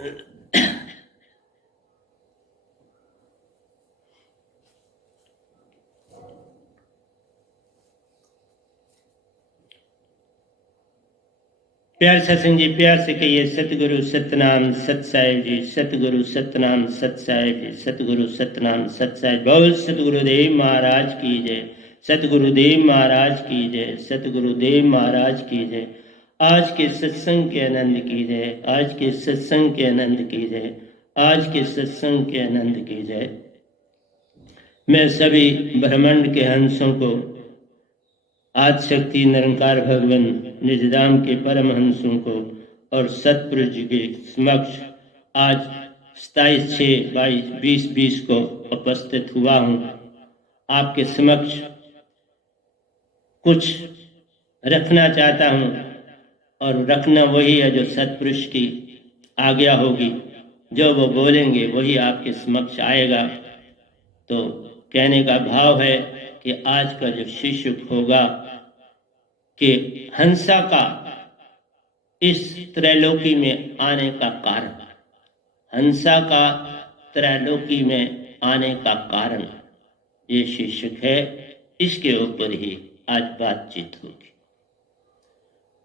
प्यार सत्संग जी, प्यार से कहिए सतगुरु सतनाम सत साहिब जी, सतगुरु सतनाम सत साहिब जी, सतगुरु सतनाम सत साहिब। बोल सतगुरुदेव महाराज की जय, सतगुरुदेव महाराज की जय, सतगुरुदेव महाराज की जय। आज के सत्संग के आनंद की जय, आज के सत्संग के आनंद की जय, आज के सत्संग के आनंद की जय। मैं सभी ब्रह्मांड के हंसों को, आदि शक्ति निरंकार भगवान निजधाम के परमहंसों को और सतपुरुष जी के समक्ष आज 27/6/2020 को उपस्थित हुआ हूँ। आपके समक्ष कुछ रखना चाहता हूँ और रखना वही है जो सतपुरुष की आज्ञा होगी। जो वो बोलेंगे वही आपके समक्ष आएगा। तो कहने का भाव है कि आज का जो शिष्य होगा कि हंसा का इस त्रैलोकी में आने का कारण, हंसा का त्रैलोकी में आने का कारण ये शीर्षक है। इसके ऊपर ही आज बातचीत होगी।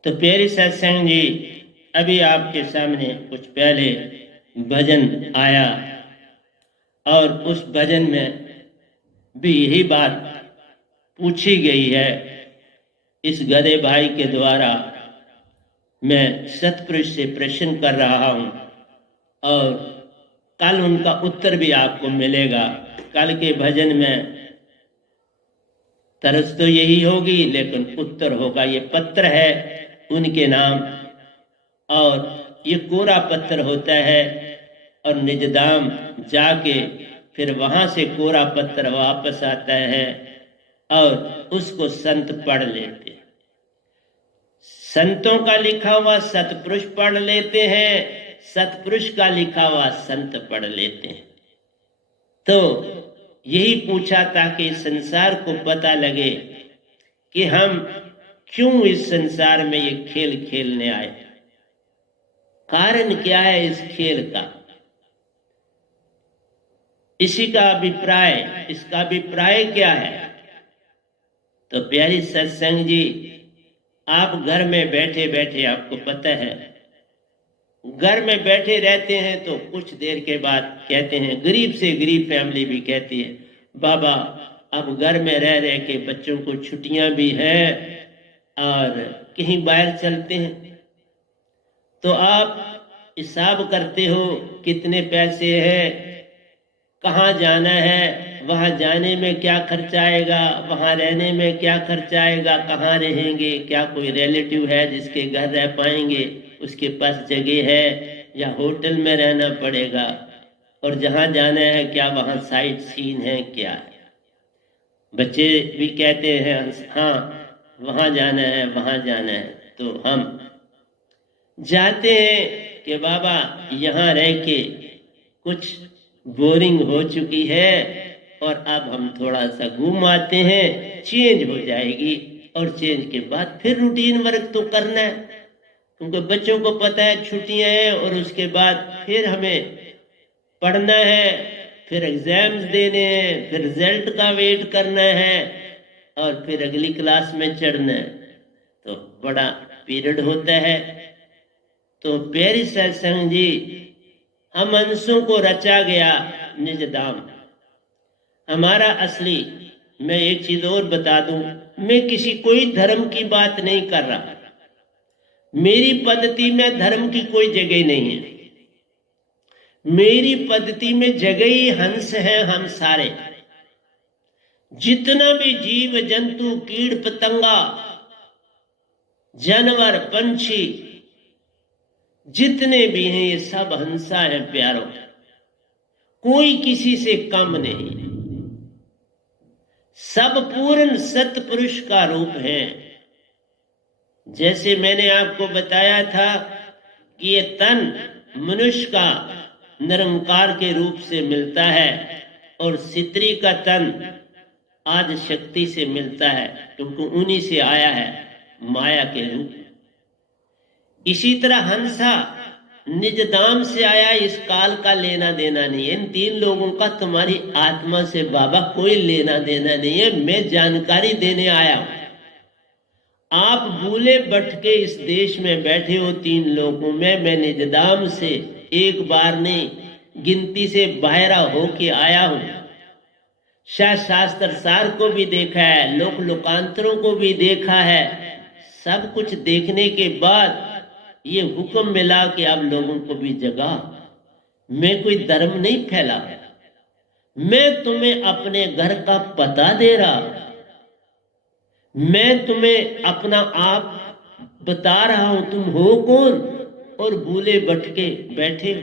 तो प्यारे सत्संग जी, अभी आपके सामने कुछ पहले भजन आया और उस भजन में भी यही बात पूछी गई है। इस गधे भाई के द्वारा मैं सतपुरुष से प्रश्न कर रहा हूं और कल उनका उत्तर भी आपको मिलेगा। कल के भजन में तरस तो यही होगी लेकिन उत्तर होगा। ये पत्र है उनके नाम और ये कोरा पत्र होता है और निजधाम जाके फिर वहां से कोरा पत्र वापस आता है और उसको संत पढ़ लेते हैं। संतों का लिखा हुआ सतपुरुष पढ़ लेते हैं, सतपुरुष का लिखा हुआ संत पढ़ लेते हैं। तो यही पूछा ताकि संसार को पता लगे कि हम क्यों इस संसार में ये खेल खेलने आए, कारण क्या है इस खेल का। इसी का अभिप्राय, इसका अभिप्राय क्या है। तो प्यारी सत्संग जी, आप घर में बैठे बैठे, आपको पता है घर में बैठे रहते हैं तो कुछ देर के बाद कहते हैं, गरीब से गरीब फैमिली भी कहती है, बाबा अब घर में रह रहे के बच्चों को छुट्टियां भी हैं और कहीं बाहर चलते हैं। तो आप हिसाब करते हो कितने पैसे हैं, कहाँ जाना है, वहां जाने में क्या खर्चा आएगा, वहां रहने में क्या खर्चा आएगा, कहाँ रहेंगे, क्या कोई रिलेटिव है जिसके घर रह पाएंगे, उसके पास जगह है या होटल में रहना पड़ेगा, और जहां जाना है क्या वहां साइट सीन है क्या है। बच्चे भी कहते हैं हाँ वहां जाना है वहां जाना है। तो हम जाते हैं कि बाबा यहाँ रह के कुछ बोरिंग हो चुकी है और अब हम थोड़ा सा घूम आते हैं, चेंज हो जाएगी और चेंज के बाद फिर रूटीन वर्क तो करना है, क्योंकि बच्चों को पता है छुट्टियां हैं और उसके बाद फिर हमें पढ़ना है, फिर एग्जाम्स देने हैं, फिर रिजल्ट का वेट करना है और फिर अगली क्लास में चढ़ना है। तो बड़ा पीरियड होता है। तो प्यारी सत्संग जी, हम अंशों को रचा गया निजधाम हमारा असली। मैं एक चीज और बता दूं, मैं किसी कोई धर्म की बात नहीं कर रहा। मेरी पद्धति में धर्म की कोई जगह नहीं है। मेरी पद्धति में जगह ही हंस है। हम सारे जितना भी जीव जंतु कीड़ पतंगा जानवर पंछी जितने भी हैं ये सब हंसा है प्यारों, कोई किसी से कम नहीं, सब पूर्ण सतपुरुष का रूप है। जैसे मैंने आपको बताया था कि ये तन मनुष्य का निरंकार के रूप से मिलता है और स्त्री का तन आदि शक्ति से मिलता है, क्योंकि उन्हीं से आया है माया के रूप। इसी तरह हंसा निज दाम से आया, इस काल का लेना देना नहीं है। इन 3 लोगों का तुम्हारी आत्मा से बाबा कोई लेना देना नहीं है। मैं जानकारी देने आया हूं। आप भूले भटके इस देश में बैठे हो 3 लोगों में, मैं निज दाम से एक बार नहीं, गिनती से बाहरा होके आया हूं। शास्त्र सार को भी देखा है, लोक लोकांतरों को भी देखा है। सब कुछ देखने के बाद ये हुक्म मिला कि आप लोगों को भी जगा। मैं कोई धर्म नहीं फैला, मैं तुम्हें अपने घर का पता दे रहा, मैं तुम्हें अपना आप बता रहा हूं, तुम हो कौन और भूले भटके बैठे हो।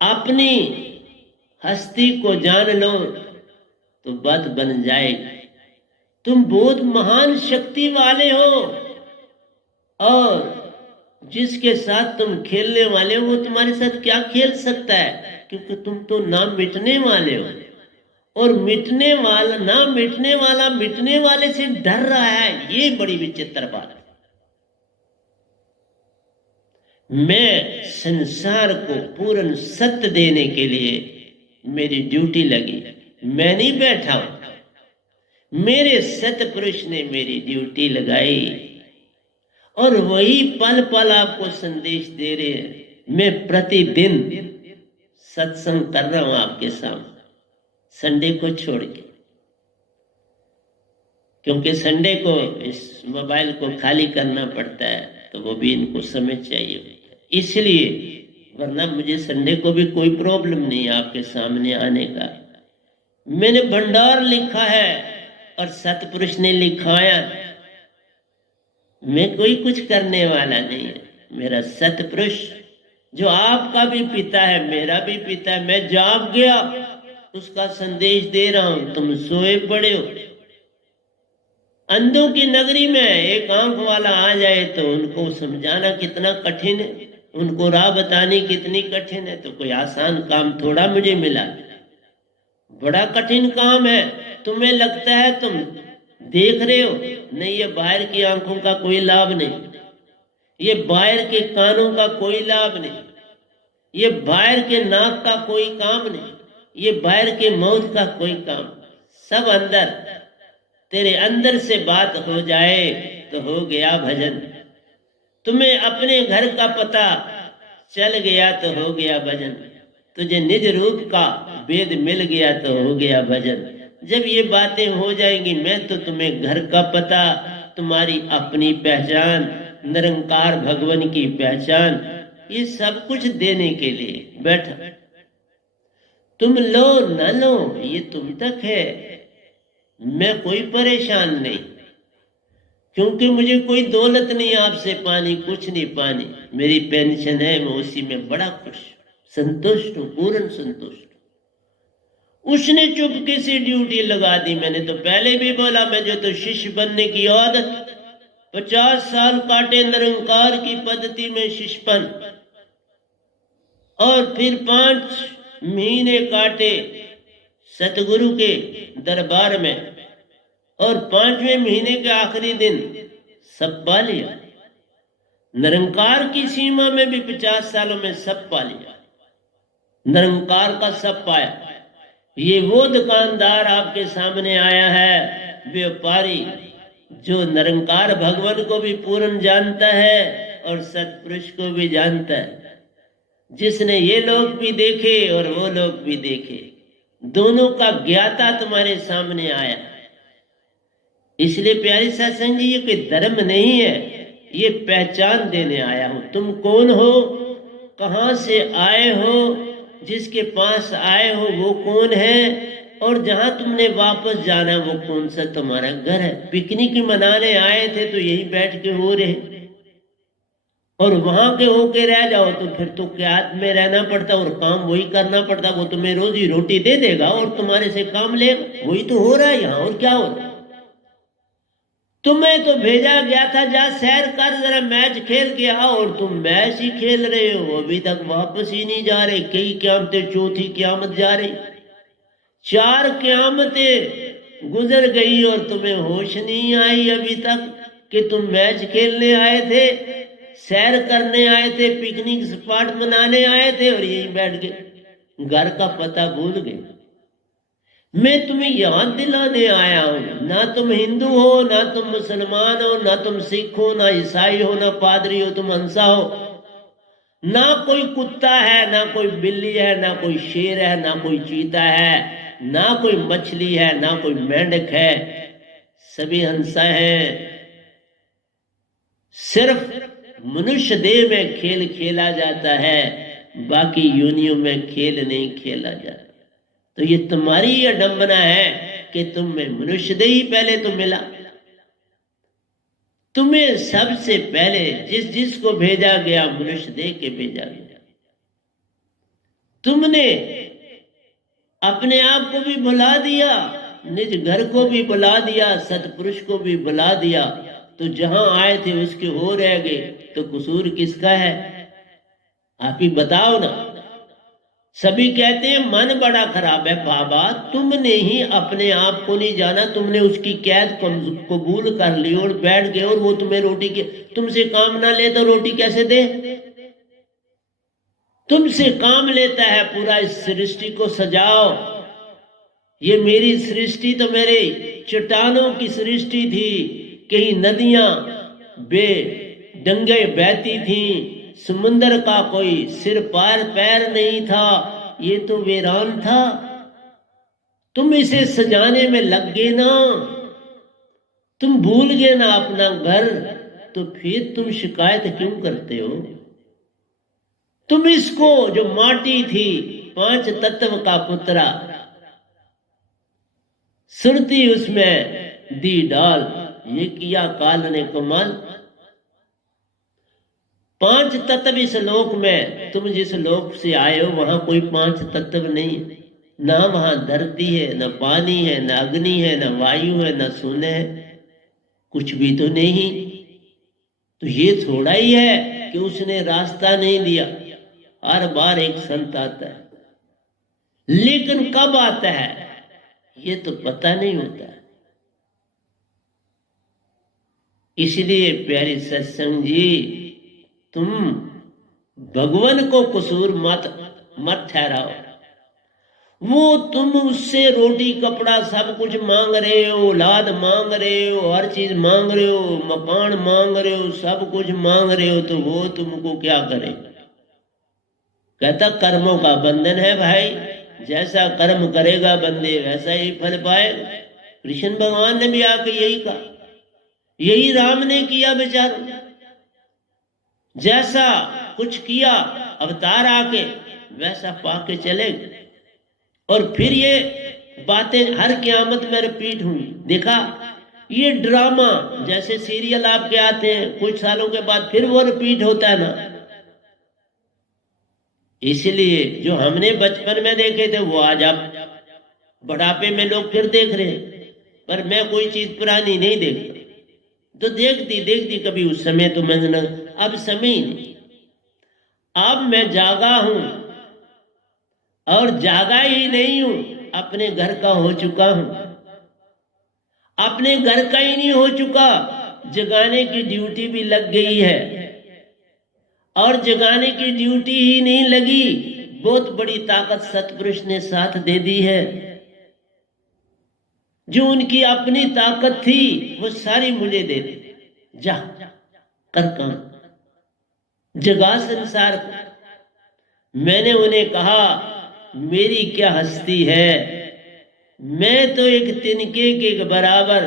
अपनी हस्ती को जान लो तो बात बन जाएगी। तुम बहुत महान शक्ति वाले हो और जिसके साथ तुम खेलने वाले हो वो तुम्हारे साथ क्या खेल सकता है, क्योंकि तुम तो ना मिटने वाले हो। और मिटने वाला मिटने वाले से डर रहा है, ये बड़ी विचित्र बात है। मैं संसार को पूर्ण सत्य देने के लिए मेरी ड्यूटी लगी, मैं नहीं बैठा हूं। मेरे सतपुरुष ने मेरी ड्यूटी लगाई और वही पल पल आपको संदेश दे रहे हैं। मैं प्रतिदिन सत्संग कर रहा हूं आपके सामने, संडे को छोड़ के, क्योंकि संडे को इस मोबाइल को खाली करना पड़ता है, तो वो भी इनको समझ चाहिए इसलिए। वरना मुझे संडे को भी कोई प्रॉब्लम नहीं है आपके सामने आने का। मैंने भंडार लिखा है और सतपुरुष ने लिखाया। मैं कोई कुछ करने वाला नहीं है। मेरा सतपुरुष जो आपका भी पिता है, मेरा भी पिता है, मैं जाग गया उसका संदेश दे रहा हूं। तुम सोए पड़े हो। अंधों की नगरी में एक आंख वाला आ जाए तो उनको समझाना कितना कठिन है, उनको राह बतानी कितनी कठिन है। तो कोई आसान काम थोड़ा मुझे मिला, बड़ा कठिन काम है। तुम्हें लगता है तुम देख रहे हो, नहीं, ये बाहर की आंखों का कोई लाभ नहीं, ये बाहर के कानों का कोई लाभ नहीं, ये बाहर के नाक का कोई काम नहीं, ये बाहर के मौत का कोई काम। सब अंदर, तेरे अंदर से बात हो जाए तो हो गया भजन। तुम्हें अपने घर का पता चल गया तो हो गया भजन। तुझे निज रूप का वेद मिल गया तो हो गया भजन। जब ये बातें हो जाएंगी, मैं तो तुम्हें घर का पता, तुम्हारी अपनी पहचान, निरंकार भगवान की पहचान, ये सब कुछ देने के लिए बैठा। तुम लो न लो ये तुम तक है, मैं कोई परेशान नहीं, क्योंकि मुझे कोई दौलत नहीं आपसे पानी, कुछ नहीं पानी। मेरी पेंशन है, मैं उसी में बड़ा खुश संतुष्ट हूं, पूर्ण संतुष्ट। उसने चुपके से ड्यूटी लगा दी। मैंने तो पहले भी बोला, मैं जो तो शिष्य बनने की आदत, 50 साल काटे निरंकार की पद्धति में शिष्यपन, और फिर 5 महीने काटे सतगुरु के दरबार में, और 5वें महीने के आखिरी दिन सब पा लिया। निरंकार की सीमा में भी 50 सालों में सब पा लिया, निरंकार का सब पाया। ये वो दुकानदार आपके सामने आया है, व्यापारी, जो निरंकार भगवान को भी पूर्ण जानता है और सतपुरुष को भी जानता है, जिसने ये लोग भी देखे और वो लोग भी देखे, दोनों का ज्ञाता तुम्हारे सामने आया। इसलिए प्यारी सत्संग जी, ये कोई धर्म नहीं है, ये पहचान देने आया हूं। तुम कौन हो, कहां से आए हो, जिसके पास आए हो वो कौन है, और जहां तुमने वापस जाना वो कौन सा तुम्हारा घर है। पिकनिक मनाने आए थे तो यही बैठ के हो रहे, और वहां के होके रह जाओ तो फिर तो क्या में रहना पड़ता और काम वही करना पड़ता। वो तुम्हें रोजी रोटी दे देगा और तुम्हारे से काम लेगा, वही तो हो रहा है यहाँ, और क्या हो रहा है। तुम्हें तो भेजा गया था, जा सैर कर, जरा मैच खेल के आओ, और तुम मैच ही खेल रहे हो, अभी तक वापस ही नहीं जा रहे। कई क़यामतें, चौथी क़यामत जा रही, 4 क़यामतें गुजर गई और तुम्हें होश नहीं आई अभी तक कि तुम मैच खेलने आए थे। सैर करने आए थे, पिकनिक स्पॉट मनाने आए थे और यहीं बैठ गए, घर का पता भूल गए। मैं तुम्हें याद दिलाने आया हूं, ना तुम हिंदू हो, ना तुम मुसलमान हो, ना तुम सिख हो, ना ईसाई हो, ना पादरी हो, तुम हंसा हो। ना कोई कुत्ता है, ना कोई बिल्ली है, ना कोई शेर है, ना कोई चीता है, ना कोई मछली है, ना कोई मेंढक है, सभी हंसा हैं। सिर्फ मनुष्य देह में खेल खेला जाता है, बाकी योनियों में खेल नहीं खेला जाता। तो ये तुम्हारी अडंबना है कि तुम में मनुष्य देह ही पहले तो मिला। तुम्हें सबसे पहले जिस जिसको भेजा गया मनुष्य देह के भेजा गया। तुमने अपने आप को भी भुला दिया, निज घर को भी भुला दिया, सतपुरुष को भी भुला दिया। तो जहां आए थे उसके हो रह गए, तो कसूर किसका है? आप ही बताओ ना। सभी कहते हैं मन बड़ा खराब है। बाबा, तुमने ही अपने आप को नहीं जाना, तुमने उसकी कैद कबूल कर ली और बैठ गए, और वो तुम्हें रोटी के तुमसे काम ना ले तो रोटी कैसे दे? तुमसे काम लेता है पूरा इस सृष्टि को सजाओ। ये मेरी सृष्टि तो मेरे चट्टानों की सृष्टि थी, कहीं नदियां बेडंगे बहती थी, समुंदर का कोई सिर पार पैर नहीं था, ये तो वीरान था। तुम इसे सजाने में लग गए ना, तुम भूल गए ना अपना घर, तो फिर तुम शिकायत क्यों करते हो? तुम इसको जो माटी थी, पांच तत्व का पुत्रा, सुरती उसमें दी डाल, ये किया काल ने कमाल। पांच तत्व इस लोक में, तुम जिस लोक से आए हो वहां कोई पांच तत्व नहीं। ना वहां धरती है, ना पानी है, ना अग्नि है, ना वायु है, ना सोने है, कुछ भी तो नहीं। तो ये थोड़ा ही है कि उसने रास्ता नहीं दिया। हर बार एक संत आता है, लेकिन कब आता है ये तो पता नहीं होता। इसलिए प्यारे सत्संग जी, तुम भगवान को कसूर मत ठहराओ। वो तुम उससे रोटी कपड़ा सब कुछ मांग रहे हो, औलाद मांग रहे हो, हर चीज मांग रहे हो, मकान मांग रहे हो, सब कुछ मांग रहे हो, तो वो तुमको क्या करे? कहता कर्मों का बंधन है भाई, जैसा कर्म करेगा बंदे वैसा ही फल पाएगा। कृष्ण भगवान ने भी आके यही कहा, यही राम ने किया बेचारों। जैसा कुछ किया अवतार आके, वैसा पाके चले गए। और फिर ये बातें हर क़यामत में रिपीट हुई। देखा, ये ड्रामा जैसे सीरियल आपके आते हैं, कुछ सालों के बाद फिर वो रिपीट होता है ना। इसलिए जो हमने बचपन में देखे थे वो आज आप बुढ़ापे में लोग फिर देख रहे हैं। पर मैं कोई चीज पुरानी नहीं देखता, तो देखती कभी उस समय तो मैंने, अब समय ही नहीं। अब मैं जागा हूं, और जागा ही नहीं हूं, अपने घर का हो चुका हूं। अपने घर का ही नहीं हो चुका, जगाने की ड्यूटी भी लग गई है। और जगाने की ड्यूटी ही नहीं लगी, बहुत बड़ी ताकत सतपुरुष ने साथ दे दी है। जो उनकी अपनी ताकत थी वो सारी मुझे दे दी। जा कर काम, जगा संसार को। मैंने उन्हें कहा, मेरी क्या हस्ती है, मैं तो एक तिनके के बराबर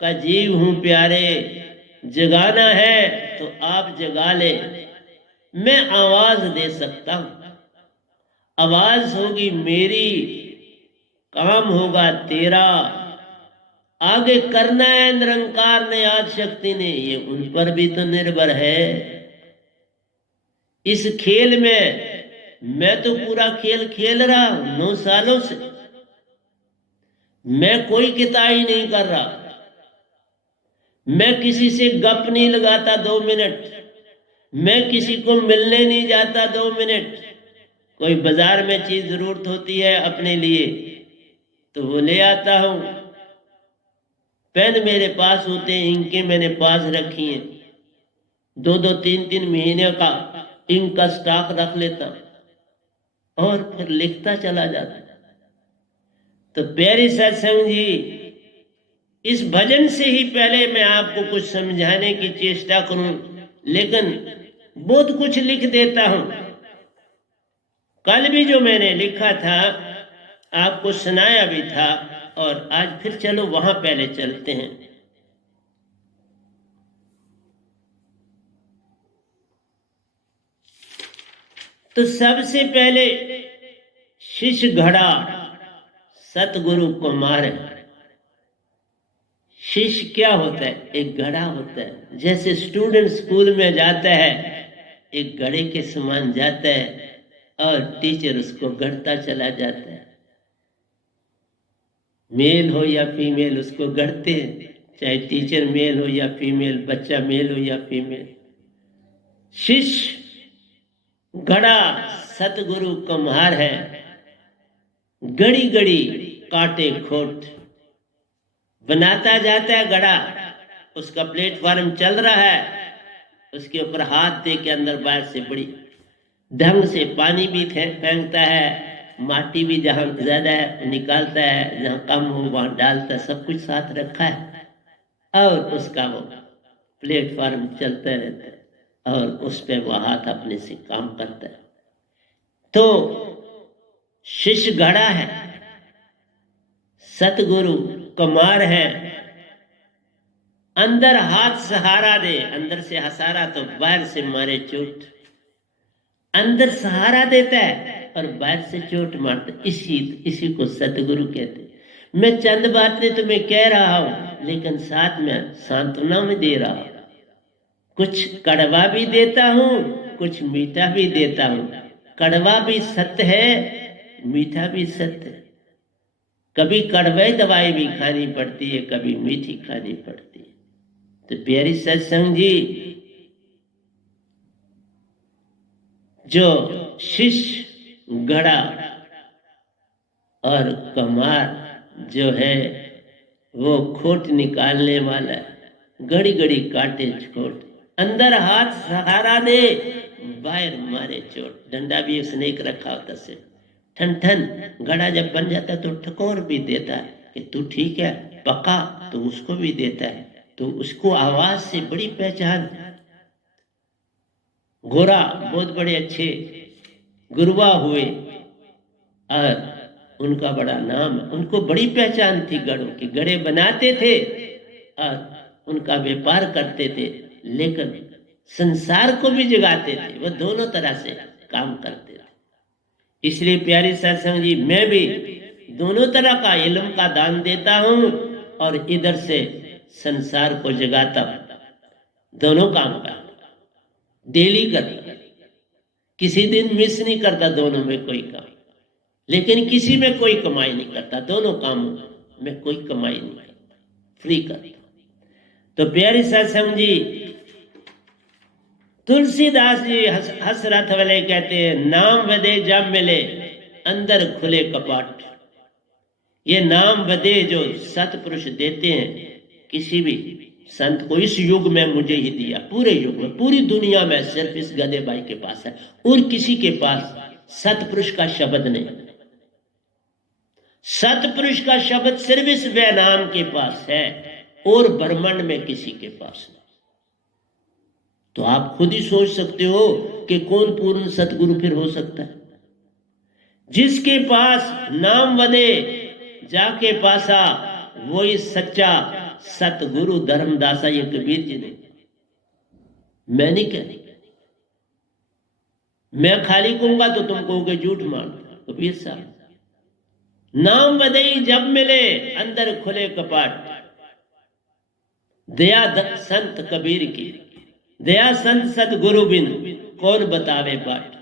का जीव हूं प्यारे। जगाना है तो आप जगा ले, मैं आवाज दे सकता हूं। आवाज होगी मेरी, काम होगा तेरा। आगे करना है निरंकार ने, आज शक्ति ने, ये उन पर भी तो निर्भर है। इस खेल में मैं तो पूरा खेल खेल रहा हूं 9 सालों से। मैं कोई किताई नहीं कर रहा, मैं किसी से गप नहीं लगाता 2 मिनट, मैं किसी को मिलने नहीं जाता 2 मिनट। कोई बाजार में चीज जरूरत होती है अपने लिए तो वो ले आता हूं। पेन मेरे पास होते हैं, इंके मैंने पास रखी हैं। 2-2 3-3 महीने का इंक का स्टॉक रख लेता और फिर लिखता चला जाता। तो प्यारे सत्संग जी, इस भजन से ही पहले मैं आपको कुछ समझाने की चेष्टा करूं, लेकिन बहुत कुछ लिख देता हूं। कल भी जो मैंने लिखा था आपको सुनाया भी था, और आज फिर चलो वहां पहले चलते हैं। तो सबसे पहले शिष्य घड़ा सतगुरु कुमार है। शिष्य क्या होता है? एक घड़ा होता है। जैसे स्टूडेंट स्कूल में जाता है, एक घड़े के समान जाता है और टीचर उसको गढ़ता चला जाता है। मेल हो या फीमेल उसको गढ़ते हैं, चाहे टीचर मेल हो या फीमेल, बच्चा मेल हो या फीमेल। शिष्य घड़ा सतगुरु कुम्हार है। गड़ी गड़ी काटे खोट बनाता जाता है घड़ा। उसका प्लेटफॉर्म चल रहा है, उसके ऊपर हाथ दे के अंदर बाहर से बड़ी ढंग से पानी भी फेंकता है, माटी भी जहां ज्यादा है निकालता है, जहां कम हो वहां डालता है, सब कुछ साथ रखा है। और उसका वो प्लेटफॉर्म चलता रहता है और उस पर वो हाथ अपने से काम करता है। तो शिष्य घड़ा है, सतगुरु कुमार है। अंदर हाथ सहारा दे, अंदर से हसारा तो बाहर से मारे चोट। अंदर सहारा देता है और बाहर से चोट मारता। इसी को सतगुरु कहते हैं। मैं चंद बातें तुम्हें कह रहा हूं, लेकिन साथ में सांत्वना में दे रहा हूं। कुछ कड़वा भी देता हूं, कुछ मीठा भी देता हूं। कड़वा भी सत्य है, मीठा भी सत्य है। कभी कड़वे दवाई भी खानी पड़ती है, कभी मीठी खानी पड़ती है। तो प्यारी सत्संग जी, जो शिष्य घड़ा और कुम्हार जो है वो खोट निकालने वाला है। घड़ी घड़ी काटे खोट, अंदर हाथ सहारा दे, बाहर मारे चोट। डंडा भी उसने एक रखा होता से ठन ठन। घड़ा जब बन जाता तो ठकोर भी देता है कि तू ठीक है, पका, तो उसको भी देता है। तो उसको आवाज से बड़ी पहचान। गोरा बहुत बड़े अच्छे गुरुआ हुए और उनका बड़ा नाम, उनको बड़ी पहचान थी गढ़ों की। गढ़े बनाते थे और उनका व्यापार करते थे, लेकिन संसार को भी जगाते थे। वो दोनों तरह से काम करते थे। इसलिए प्यारी सत्संग जी, मैं भी दोनों तरह का इल्म का दान देता हूं और इधर से संसार को जगाता हूं। दोनों काम का डेली करता, किसी दिन मिस नहीं करता दोनों में कोई काम। लेकिन किसी में कोई कमाई नहीं करता, दोनों कामों में कोई कमाई नहीं करता, फ्री करता। तो प्यारी सत्संग जी, तुलसीदास जी हसरत वाले कहते हैं, नाम वदे जब मिले अंदर खुले कपाट। ये नाम वदे जो सतपुरुष देते हैं, किसी भी संत को इस युग में मुझे ही दिया, पूरे युग में, पूरी दुनिया में सिर्फ इस गधे भाई के पास है, और किसी के पास सतपुरुष का शब्द नहीं। सतपुरुष का शब्द सिर्फ इस वे नाम के पास है और ब्रह्मांड में किसी के पास नहीं। तो आप खुद ही सोच सकते हो कि कौन पूर्ण सतगुरु फिर हो सकता है। जिसके पास नाम वदे जाके पासा, वही सच्चा सतगुरु धर्मदासा। ये कबीर जी ने, मैं नहीं कह रही। मैं खाली कहूंगा तो तुम कहोगे झूठ मार। कबीर साहब, नाम वदई जब मिले अंदर खुले कपाट। दया संत कबीर की, दया संत सतगुरु बिन कौन बतावे बाट।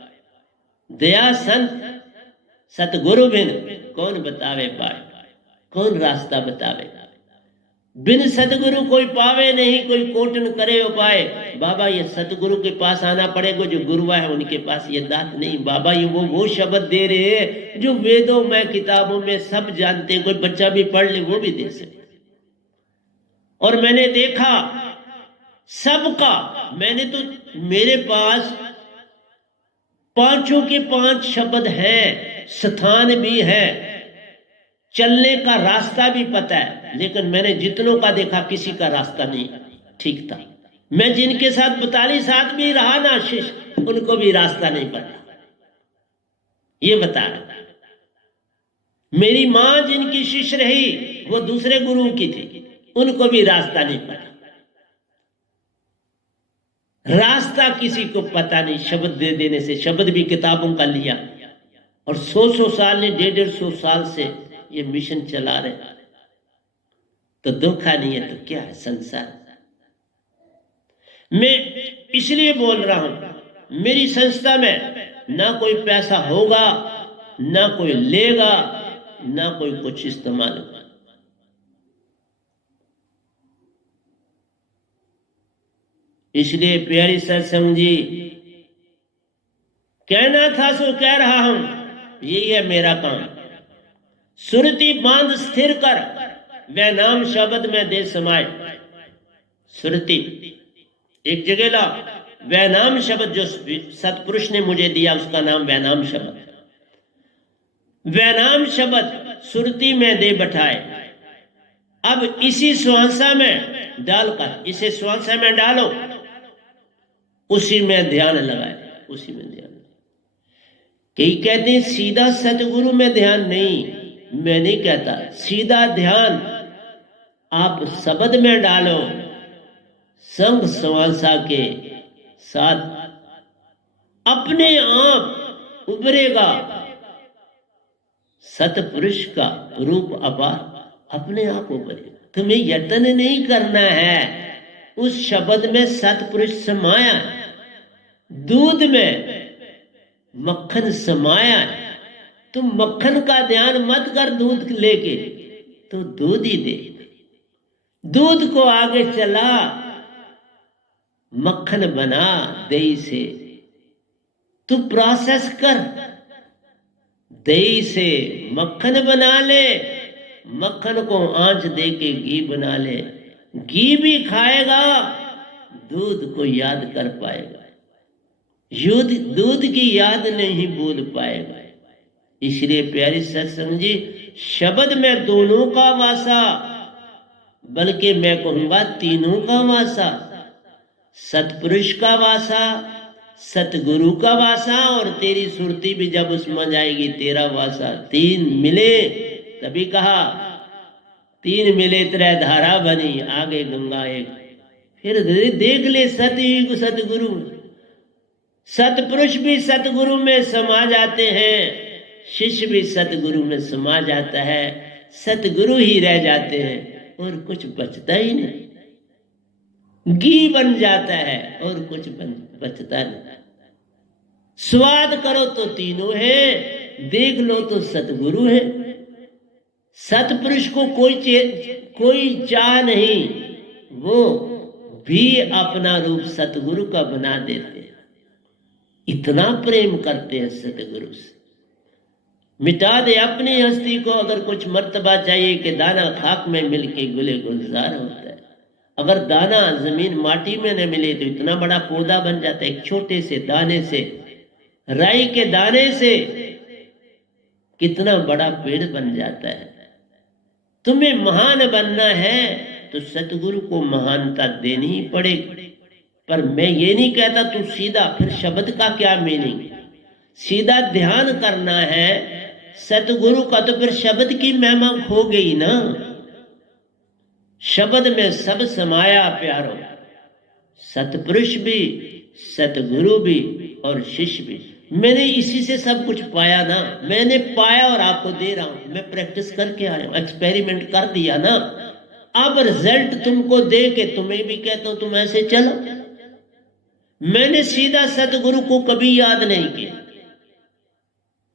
दया संत सतगुरु बिन कौन बतावे बाट। कौन रास्ता बतावे। बिन सतगुरु कोई पावे नहीं, कोई कोटन करे उपाय। बाबा ये सतगुरु के पास आना पड़ेगा, जो गुरुआ है उनके पास ये दात नहीं। बाबा ये वो शब्द दे रहे हैं जो वेदों में किताबों में सब जानते हैं, कोई बच्चा भी पढ़ ले वो भी दे सके। और मैंने देखा सबका। मैंने तो, मेरे पास पांचों के पांच शब्द हैं, स्थान भी है, चलने का रास्ता भी पता है, लेकिन मैंने जितनों का देखा किसी का रास्ता नहीं ठीक था। मैं जिनके साथ 42 आदमी रहा ना शिष्य, उनको भी रास्ता नहीं पता। ये बता रहा। मेरी मां जिनकी शिष्य रही वो दूसरे गुरु की थी, उनको भी रास्ता नहीं पता। रास्ता किसी को पता नहीं। शब्द दे देने से, शब्द भी किताबों का लिया, और 100 साल ने 150 साल से ये मिशन चला रहे, तो धोखा नहीं है तो क्या है संसार। मैं इसलिए बोल रहा हूं, मेरी संस्था में ना कोई पैसा होगा, ना कोई लेगा, ना कोई कुछ इस्तेमाल होगा। इसलिए प्यारी सत्संग जी, कहना था सो कह रहा हूं, यही है मेरा काम। सुरती बांध स्थिर कर, वह नाम शब्द में दे समाए। सुरती एक जगह ला, वह नाम शब्द जो सतपुरुष ने मुझे दिया उसका नाम वह नाम शब्द। वह नाम शब्द सुरती में दे बैठाए। अब इसी सुहांसा में डालकर, इसे सुहांसा में डालो, उसी में ध्यान लगाए, उसी में ध्यान। कई कहते हैं सीधा सतगुरु में ध्यान नहीं, मैं नहीं कहता। सीधा ध्यान आप शब्द में डालो, संग सुहांसा के साथ अपने आप उभरेगा सतपुरुष का रूप अपार, अपने आप उभरेगा। तुम्हें यत्न नहीं करना है, उस शब्द में सतपुरुष समाया है, दूध में मक्खन समाया है। तुम मक्खन का ध्यान मत कर दूध लेके, तो दूध ही दे, दूध को आगे चला, मक्खन बना दही से। तू प्रोसेस कर, दही से मक्खन बना ले, मक्खन को आंच दे के घी बना ले। घी भी खाएगा, दूध को याद कर पाएगा, दूध की याद नहीं भूल पाएगा। इसलिए प्यारी सत्संग जी, शब्द में दोनों का वासा, बल्कि मैं कहूंगा तीनों का वासा। सतपुरुष का वासा, सतगुरु का वासा, और तेरी सुरती भी जब उसमें जाएगी तेरा वासा। तीन मिले, तभी कहा तीन मिले त्रै धारा बनी, आगे गंगा एक। फिर देख ले सतयुग सतगुरु, सतपुरुष भी सतगुरु में समा जाते हैं, शिष्य भी सतगुरु में समा जाता है, सतगुरु ही रह जाते हैं और कुछ बचता ही नहीं। घी बन जाता है और कुछ बचता नहीं। स्वाद करो तो तीनों है, देख लो तो सतगुरु है। सतपुरुष को कोई चाह नहीं, वो भी अपना रूप सतगुरु का बना देते हैं। इतना प्रेम करते हैं सतगुरु से। मिटा दे अपनी हस्ती को, अगर कुछ मर्तबा चाहिए कि दाना खाक में मिलके गुले गुलजार होता है। अगर दाना जमीन माटी में न मिले तो इतना बड़ा पौधा बन जाता है। एक छोटे से दाने से, राई के दाने से कितना बड़ा पेड़ बन जाता है। तुम्हें महान बनना है तो सतगुरु को महानता देनी ही पड़ेगी। पर मैं ये नहीं कहता तू सीधा, फिर शब्द का क्या मीनिंग, सीधा ध्यान करना है सतगुरु का, तो फिर शब्द की महिमा खो गई ना। शब्द में सब समाया प्यारो, सतपुरुष भी, सतगुरु भी और शिष्य भी। मैंने इसी से सब कुछ पाया ना, मैंने पाया और आपको दे रहा हूं। मैं प्रैक्टिस करके आया हूं, एक्सपेरिमेंट कर दिया ना। अब रिजल्ट तुमको दे के तुम्हें भी कहता हूं तुम ऐसे चलो। मैंने सीधा सतगुरु को कभी याद नहीं किया,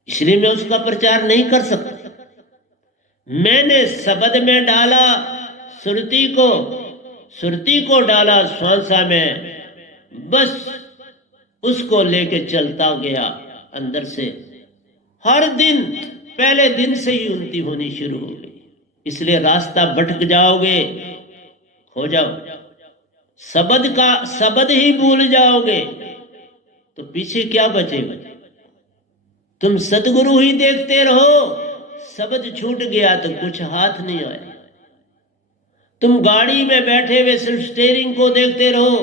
इसलिए मैं उसका प्रचार नहीं कर सकता। मैंने शब्द में डाला सुरती को डाला स्वांसा में, बस उसको लेके चलता गया अंदर से। हर दिन पहले दिन से ही उन्नति होनी शुरू हो गई। इसलिए रास्ता भटक जाओगे, खो जाओ। शब्द ही भूल जाओगे तो पीछे क्या बचेगा? तुम सतगुरु ही देखते रहो, शब्द छूट गया तो कुछ हाथ नहीं आया। तुम गाड़ी में बैठे हुए सिर्फ स्टीयरिंग को देखते रहो,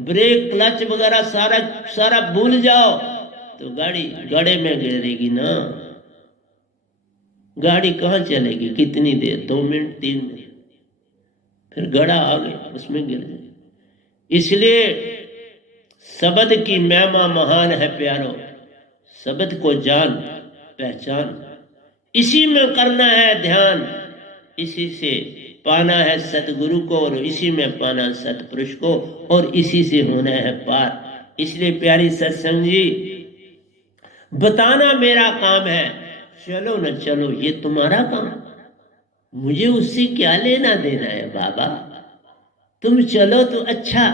ब्रेक क्लच वगैरह सारा भूल जाओ तो गाड़ी गड्ढे में गिरेगी ना। गाड़ी कहाँ चलेगी? कितनी देर? 2 मिनट 3 मिनट, फिर गड्ढा आ गया, उसमें गिर जाए। इसलिए शब्द की महिमा महान है प्यारो, शब्द को जान पहचान, इसी में करना है ध्यान, इसी से पाना है सतगुरु को और इसी में पाना सतपुरुष को और इसी से होना है पार। इसलिए प्यारी सत्संग जी, बताना मेरा काम है, चलो न चलो ये तुम्हारा काम, मुझे उससे क्या लेना देना है बाबा। तुम चलो तो अच्छा,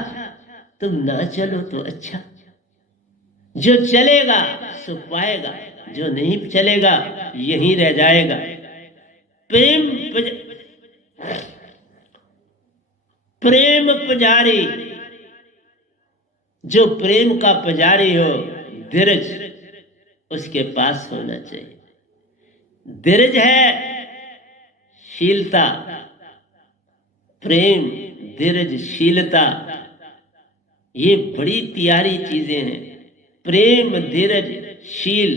तुम ना चलो तो अच्छा। जो चलेगा सो पाएगा, जो नहीं चलेगा यहीं रह जाएगा। प्रेम पुजारी, जो प्रेम का पुजारी हो, धीरज उसके पास होना चाहिए। धीरज है शीलता, प्रेम धीरज शीलता, ये बड़ी प्यारी चीजें हैं। प्रेम धीरज शील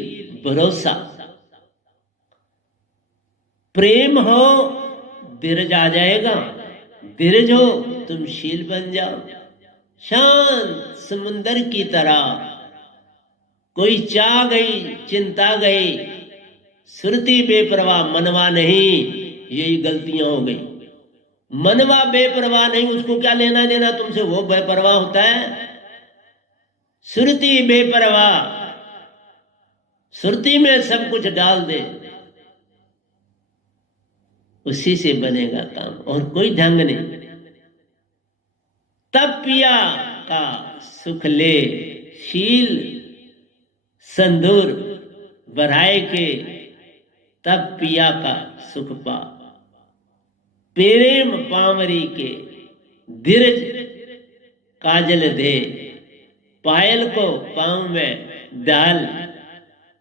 भरोसा, प्रेम हो धीरज आ जाएगा, धीरज हो तुम शील बन जाओ। शांत समुंदर की तरह, कोई चाह गई चिंता गई, सुरती बेपरवाह मनवा नहीं, यही गलतियां हो गई। मनवा बेपरवाह नहीं, उसको क्या लेना देना तुमसे, वो बेपरवाह होता है। सुरती बेपरवाह, सुरती में सब कुछ डाल दे, उसी से बनेगा काम और कोई ढंग नहीं। तब पिया का सुख ले, शील संदूर बढ़ाए के, तब पिया का सुख पा। प्रेम पावरी के, धीरज काजल दे, पायल को पांव में डाल,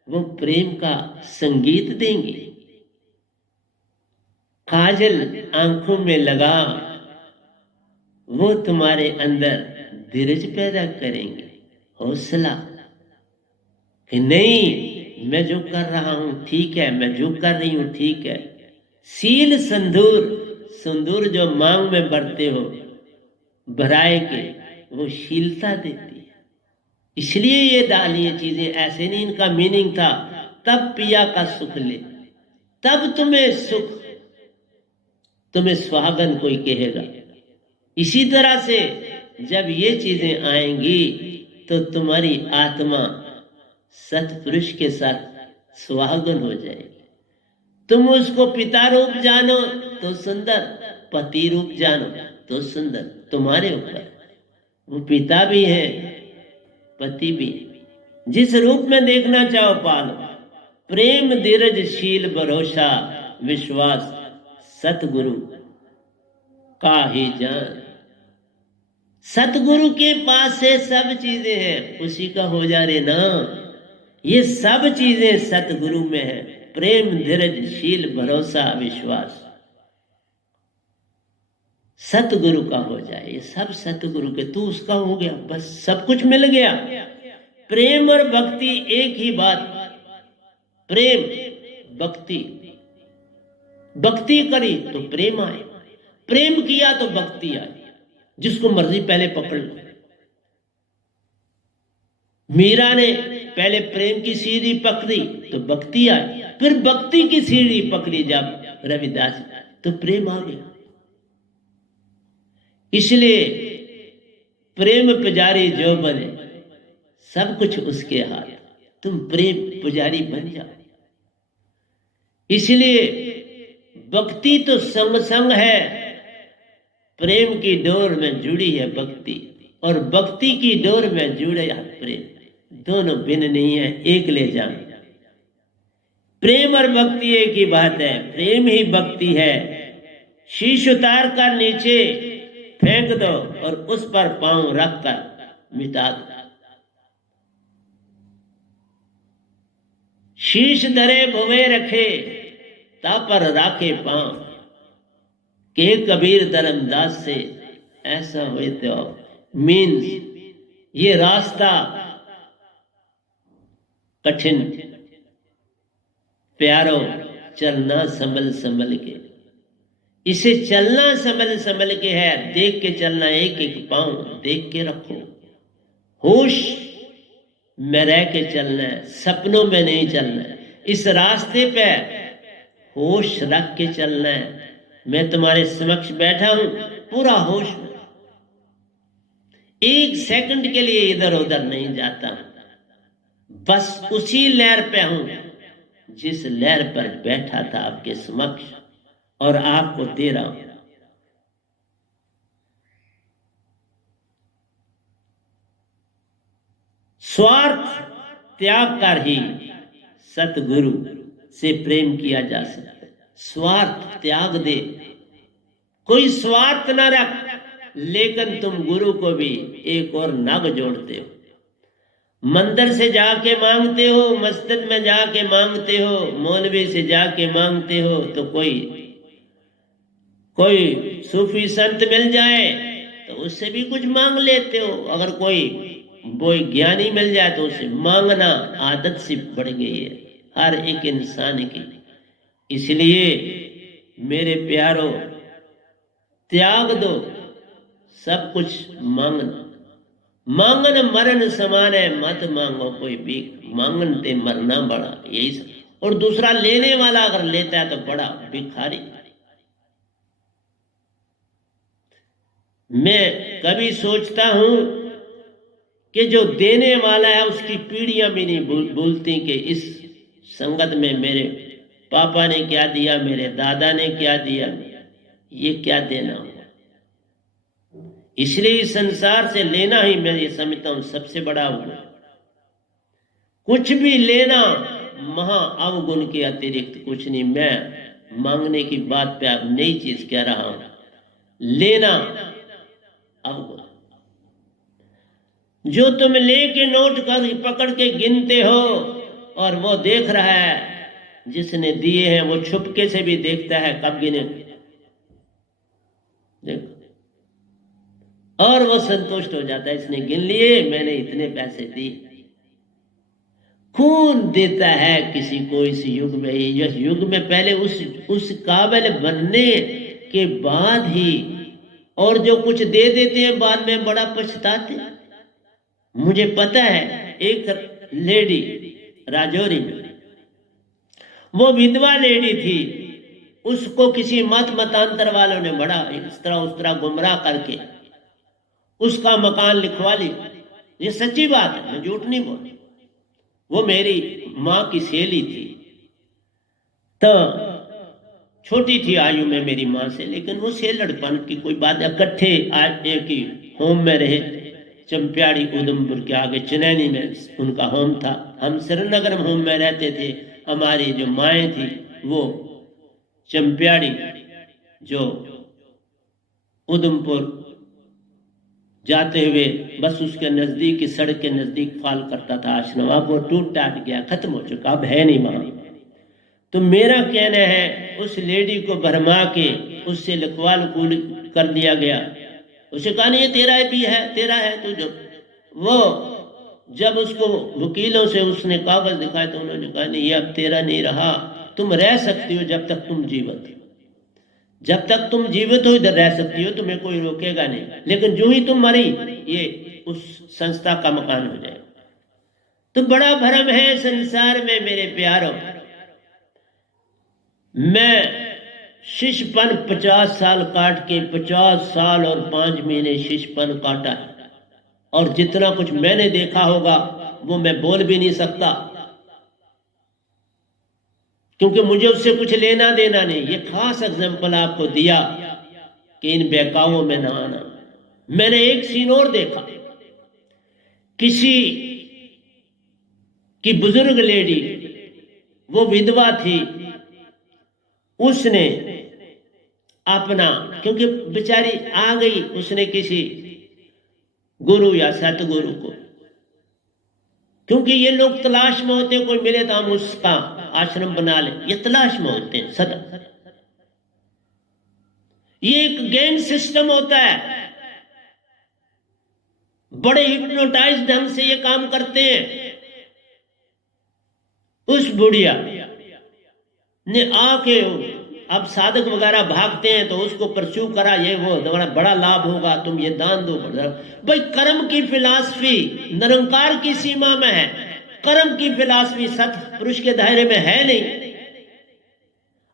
वो प्रेम का संगीत देंगे। काजल आंखों में लगा, वो तुम्हारे अंदर धीरज पैदा करेंगे, हौसला कि नहीं मैं जो कर रहा हूं ठीक है, मैं जो कर रही हूं ठीक है। सील संदूर, संदूर जो मांग में भरते हो भराए के, वो शीलता देती है। इसलिए ये डाली ये चीजें, ऐसे नहीं इनका मीनिंग था। तब पिया का सुख ले, तब तुम्हें सुख, तुम्हें सुहागन कोई कहेगा। इसी तरह से जब ये चीजें आएंगी तो तुम्हारी आत्मा सतपुरुष के साथ सुहागन हो जाएगी। तुम उसको पिता रूप जानो तो सुंदर, पति रूप जानो तो सुंदर, तुम्हारे ऊपर। वो पिता भी है पति भी, जिस रूप में देखना चाहो पालो। प्रेम धीरज शील भरोसा विश्वास, सतगुरु का ही जान। सतगुरु के पास से सब चीजें हैं, उसी का हो जा रे ना। ये सब चीजें सतगुरु में है। प्रेम धीरज शील भरोसा विश्वास सतगुरु का हो जाए, ये सब सतगुरु के, तू उसका हो गया, बस सब कुछ मिल गया। प्रेम और भक्ति एक ही बात। प्रेम भक्ति, भक्ति करी तो प्रेम आए, प्रेम किया तो भक्ति आई। जिसको मर्जी पहले पकड़ लो। मीरा ने पहले प्रेम की सीढ़ी पकड़ी तो भक्ति आई, फिर भक्ति की सीढ़ी पकड़ी जब रविदास तो प्रेम आ गया। इसलिए प्रेम पुजारी जो बने, सब कुछ उसके हाथ। तुम प्रेम पुजारी बन जाओ। इसलिए भक्ति तो संग संग है, प्रेम की डोर में जुड़ी है भक्ति, और भक्ति की डोर में जुड़े है प्रेम। दोनों भिन्न नहीं है, एक ले जाओ। प्रेम और भक्ति एक ही बात है, प्रेम ही भक्ति है। शीश उतार कर नीचे फेंक दो और उस पर पांव रखकर मिटा दो। शीश धरे भुवे रखे ता पर राखे पांव, के कबीर धर्मदास से ऐसा हुए तो मीन्स ये रास्ता कठिन, प्यारो चलना संभल संभल के, इसे चलना संभल संभल के है, देख के चलना, एक एक पांव देख के रखो, होश में रह के चलना है, सपनों में नहीं चलना है, इस रास्ते पे होश रख के चलना है। मैं तुम्हारे समक्ष बैठा हूं पूरा होश में, एक सेकंड के लिए इधर उधर नहीं जाता, बस उसी लहर पे हूं जिस लहर पर बैठा था आपके समक्ष और आपको दे रहा हूं। स्वार्थ त्याग कर ही सतगुरु से प्रेम किया जा सकता है। स्वार्थ त्याग दे, कोई स्वार्थ न रख, लेकिन तुम गुरु को भी एक और नग जोड़ते हो। मंदिर से जाके मांगते हो, मस्जिद में जाके मांगते हो, मौलवी से जाके मांगते हो, तो कोई सूफी संत मिल जाए तो उससे भी कुछ मांग लेते हो। अगर कोई ज्ञानी मिल जाए तो उसे मांगना आदत सी बढ़ गई है हर एक इंसान की। इसलिए मेरे प्यारो, त्याग दो सब कुछ मांगना, मांगन मरण समान है, मत मांगो कोई भीख, मांगन ते मरना बड़ा, यही सब। और दूसरा लेने वाला अगर लेता है तो बड़ा भिखारी। मैं कभी सोचता हूं कि जो देने वाला है उसकी पीढ़ियां भी नहीं भूलती कि इस संगत में मेरे पापा ने क्या दिया, मेरे दादा ने क्या दिया, ये क्या देना होगा। इसलिए इस संसार से लेना ही मैं ये समझता हूं सबसे बड़ा अवगुण। कुछ भी लेना महा अवगुण के अतिरिक्त कुछ नहीं। मैं मांगने की बात पे अब नई चीज कह रहा हूं, लेना अवगुण। जो तुम लेके नोट कर पकड़ के गिनते हो और वो देख रहा है, जिसने दिए हैं वो छुपके से भी देखता है कब गिने, देखो, और वो संतुष्ट हो जाता है, इसने गिन लिए, मैंने इतने पैसे दिए। खून देता है किसी को इस युग में, इस युग में पहले उस काबिल बनने के बाद ही, और जो कुछ दे देते हैं बाद में बड़ा पछताते। मुझे पता है एक लेडी राजौरी में, वो विधवा लेडी थी, उसको किसी मतांतर वालों ने बड़ा इस तरह उस तरह गुमराह करके उसका मकान लिखवा लिया। ये सच्ची बात है, मैं झूठ नहीं बोल। वो मेरी माँ की सहेली थी, तो छोटी थी आयु में मेरी माँ से, लेकिन वो से लड़पन की कोई बात, इकट्ठे आज एक ही होम में रहे। चंप्याड़ी उधमपुर के आगे चनैनी में उनका होम था, हम श्रीनगर में होम में रहते थे। हमारी जो माएँ थी वो चंप्याड़ी, जो उधमपुर जाते हुए बस उसके नजदीक की सड़क के नजदीक फाल करता था आश्रम, अब वो टूट टाट गया, खत्म हो चुका, अब है नहीं वहां। तो मेरा कहना है उस लेडी को भरमा के उससे लिखवा लकूल कर दिया गया। उसे कहा नहीं ये तेरा भी है, तेरा है। तो जब उसको वकीलों से उसने कागज दिखाए तो उन्होंने कहा नहीं ये अब तेरा नहीं रहा, तुम रह सकती हो जब तक तुम जीवित हो, जब तक तुम जीवित हो इधर रह सकती हो, तुम्हें कोई रोकेगा नहीं, लेकिन जो ही तुम मरी ये उस संस्था का मकान हो जाए। तो बड़ा भ्रम है संसार में मेरे प्यारों। मैं शिशपन 50 साल काट के 50 साल और 5 महीने शिशपन काटा है, और जितना कुछ मैंने देखा होगा वो मैं बोल भी नहीं सकता, क्योंकि मुझे उससे कुछ लेना देना नहीं। ये खास एग्जाम्पल आपको दिया कि इन बहकावों में ना आना। मैंने एक सीन और देखा, किसी की बुजुर्ग लेडी, वो विधवा थी, उसने अपना, क्योंकि बेचारी आ गई, उसने किसी गुरु या सतगुरु को, क्योंकि ये लोग तलाश में होते हैं, कोई मिले तो हम उसका आश्रम बना ले, ये तलाश में होते हैं सदा। ये एक गेम सिस्टम होता है, बड़े हिप्नोटाइज ढंग से ये काम करते हैं। उस बुढ़िया ने आके, अब साधक वगैरह भागते हैं तो उसको परस्यू करा, ये वो तुम्हारा बड़ा लाभ होगा, तुम ये दान दो। भाई कर्म की फिलॉसफी निरंकार की सीमा में है, कर्म की फिलॉसफी सतपुरुष के दायरे में है नहीं।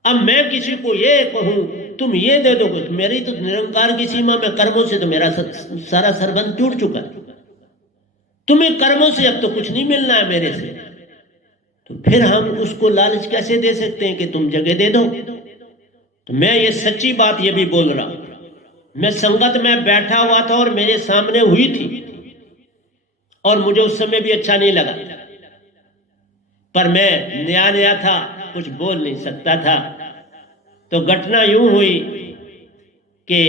अब मैं किसी को ये कहूं तुम ये दे दो, मेरी तो निरंकार की सीमा में, कर्मों से तो मेरा सारा संबंध टूट चुका है, तुम्हें कर्मों से अब तो कुछ नहीं मिलना है मेरे से, तो फिर हम उसको लालच कैसे दे सकते हैं कि तुम जगह दे दो। तो मैं ये सच्ची बात ये भी बोल रहा हूं, मैं संगत में बैठा हुआ था और मेरे सामने हुई थी, और मुझे उस समय भी अच्छा नहीं लगा, पर मैं नया नया था, कुछ बोल नहीं सकता था। तो घटना यूं हुई कि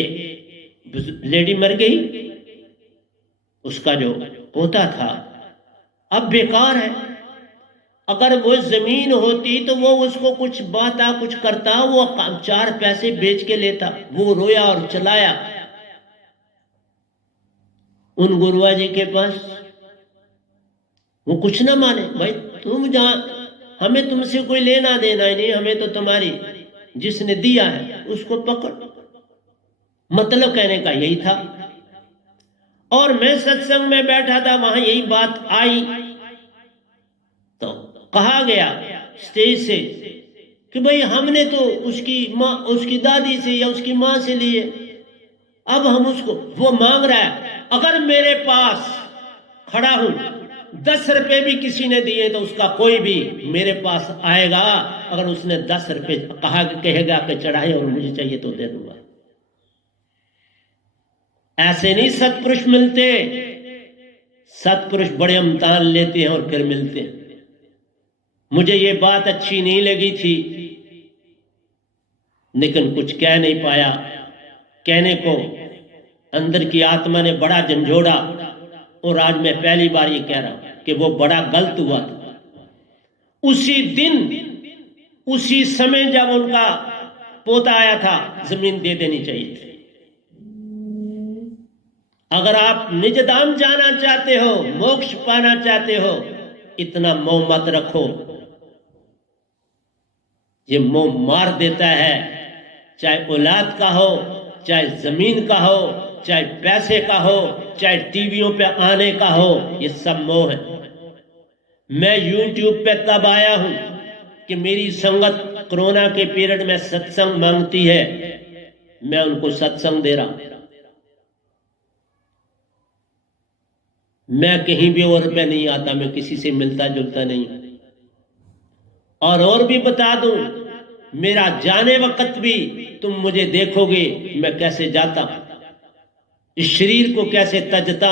लेडी मर गई, उसका जो पोता था अब बेकार है। अगर वो जमीन होती तो वो उसको कुछ बाता, कुछ करता, वो 4 पैसे बेच के लेता। वो रोया और चलाया उन गुरुआ जी के पास, वो कुछ ना माने। भाई तुम जहां, हमें तुमसे कोई लेना देना ही नहीं, हमें तो तुम्हारी जिसने दिया है उसको पकड़, मतलब कहने का यही था। और मैं सत्संग में बैठा था, वहां यही बात आई, तो कहा गया स्टेज से कि भाई हमने तो उसकी माँ, उसकी दादी से या उसकी माँ से लिए, अब हम उसको, वो मांग रहा है, अगर मेरे पास खड़ा हूं 10 रुपए भी किसी ने दिए तो उसका कोई भी मेरे पास आएगा, अगर उसने 10 रुपए कहा कहेगा कि चढ़ाए और मुझे चाहिए तो दे दूंगा। ऐसे नहीं सत्पुरुष मिलते, सत्पुरुष बड़े अमतान लेते हैं और फिर मिलते हैं। मुझे ये बात अच्छी नहीं लगी थी, लेकिन कुछ कह नहीं पाया। कहने को अंदर की आत्मा ने बड़ा झंझोड़ा, और आज मैं पहली बार ये कह रहा हूं कि वो बड़ा गलत हुआ था। उसी दिन, उसी समय जब उनका पोता आया था, जमीन दे देनी चाहिए थी। अगर आप निज धाम जाना चाहते हो, मोक्ष पाना चाहते हो, इतना मोह मत रखो, ये मोह मार देता है। चाहे औलाद का हो, चाहे जमीन का हो, चाहे पैसे का हो, चाहे टीवियों पे आने का हो, ये सब मोह है। मैं यूट्यूब पे तब आया हूं कि मेरी संगत कोरोना के पीरियड में सत्संग मांगती है, मैं उनको सत्संग दे रहा हूं। मैं कहीं भी और पे नहीं आता, मैं किसी से मिलता जुलता नहीं। और भी बता दूं, मेरा जाने वक्त भी तुम मुझे देखोगे मैं कैसे जाता, इस शरीर को कैसे तजता।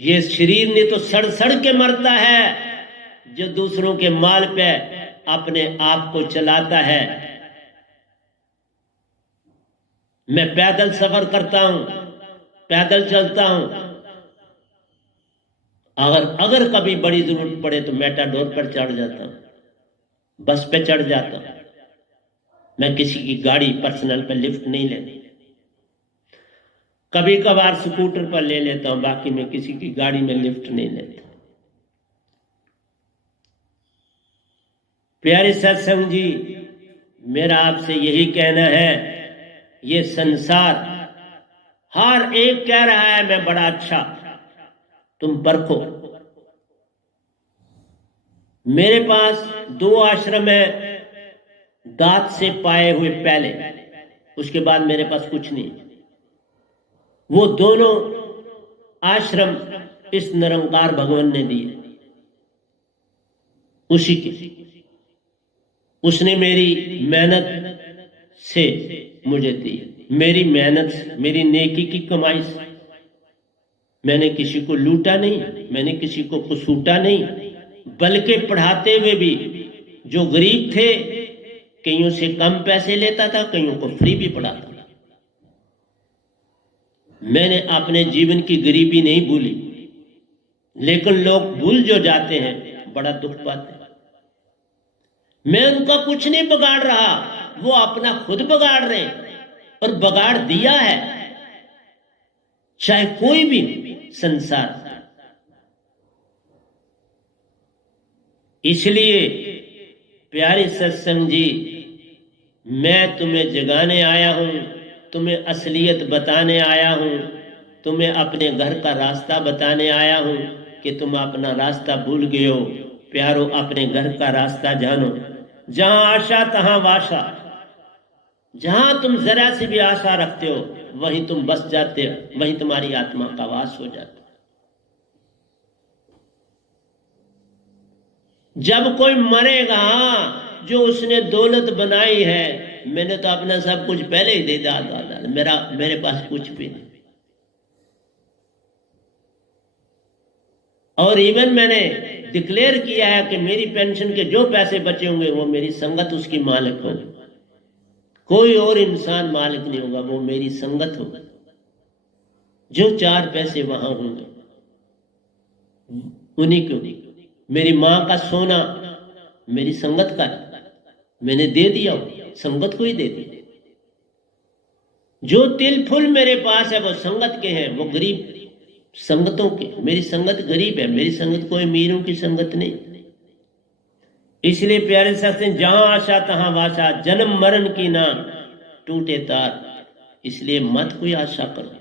ये शरीर ने तो सड़ सड़ के मरता है, जो दूसरों के माल पे अपने आप को चलाता है। मैं पैदल सफर करता हूं, पैदल चलता हूं। अगर कभी बड़ी जरूरत पड़े तो मेटाडोर पर चढ़ जाता हूं, बस पे चढ़ जाता हूं। मैं किसी की गाड़ी पर्सनल पे लिफ्ट नहीं लेती। कभी कभार स्कूटर पर ले लेता हूं, बाकी मैं किसी की गाड़ी में लिफ्ट नहीं लेता। प्यारे सत्संग जी, मेरा आपसे यही कहना है, ये संसार हर एक कह रहा है मैं बड़ा अच्छा, तुम परखो। मेरे पास 2 आश्रम है, दांत से पाए हुए पहले, उसके बाद मेरे पास कुछ नहीं। वो दोनों आश्रम इस निरंकार भगवान ने दिए, उसी की, उसने मेरी मेहनत से मुझे दी, मेरी मेहनत, मेरी नेकी की कमाई से। मैंने किसी को लूटा नहीं, मैंने किसी को कुसूटा नहीं, बल्कि पढ़ाते हुए भी जो गरीब थे कईयों से कम पैसे लेता था, कईयों को फ्री भी पढ़ाता था। मैंने अपने जीवन की गरीबी नहीं भूली, लेकिन लोग भूल जो जाते हैं बड़ा दुख पाते हैं। मैं उनका कुछ नहीं बिगाड़ रहा, वो अपना खुद बिगाड़ रहे हैं और बिगाड़ दिया है, चाहे कोई भी संसार। इसलिए प्यारे सत्संग जी, मैं तुम्हें जगाने आया हूं, तुम्हें असलियत बताने आया हूं, तुम्हें अपने घर का रास्ता बताने आया हूं कि तुम अपना रास्ता भूल गए हो। प्यारो, अपने घर का रास्ता जानो। जहां आशा तहां वाशा। जहां तुम जरा सी भी आशा रखते हो वहीं तुम बस जाते हो, वहीं तुम्हारी आत्मा का वास हो जाता है। जब कोई मरेगा, जो उसने दौलत बनाई है, मैंने तो अपना सब कुछ पहले ही दे दिया, मेरे पास कुछ भी नहीं। और इवन मैंने डिक्लेयर किया है कि मेरी पेंशन के जो पैसे बचे होंगे वो मेरी संगत उसकी मालिक होगी, कोई और इंसान मालिक नहीं होगा, वो मेरी संगत होगी। जो 4 पैसे वहां होंगे उन्हीं को। मेरी मां का सोना मेरी संगत का, मैंने दे दिया, संगत को ही दे दिया। जो तिल फुल मेरे पास है वो संगत के हैं, वो गरीब संगतों के। मेरी संगत गरीब है, मेरी संगत कोई अमीरों की संगत नहीं। इसलिए प्यारे सत्संग, जहां आशा तहां वाशा, जन्म मरण की ना टूटे तार। इसलिए मत कोई आशा करो।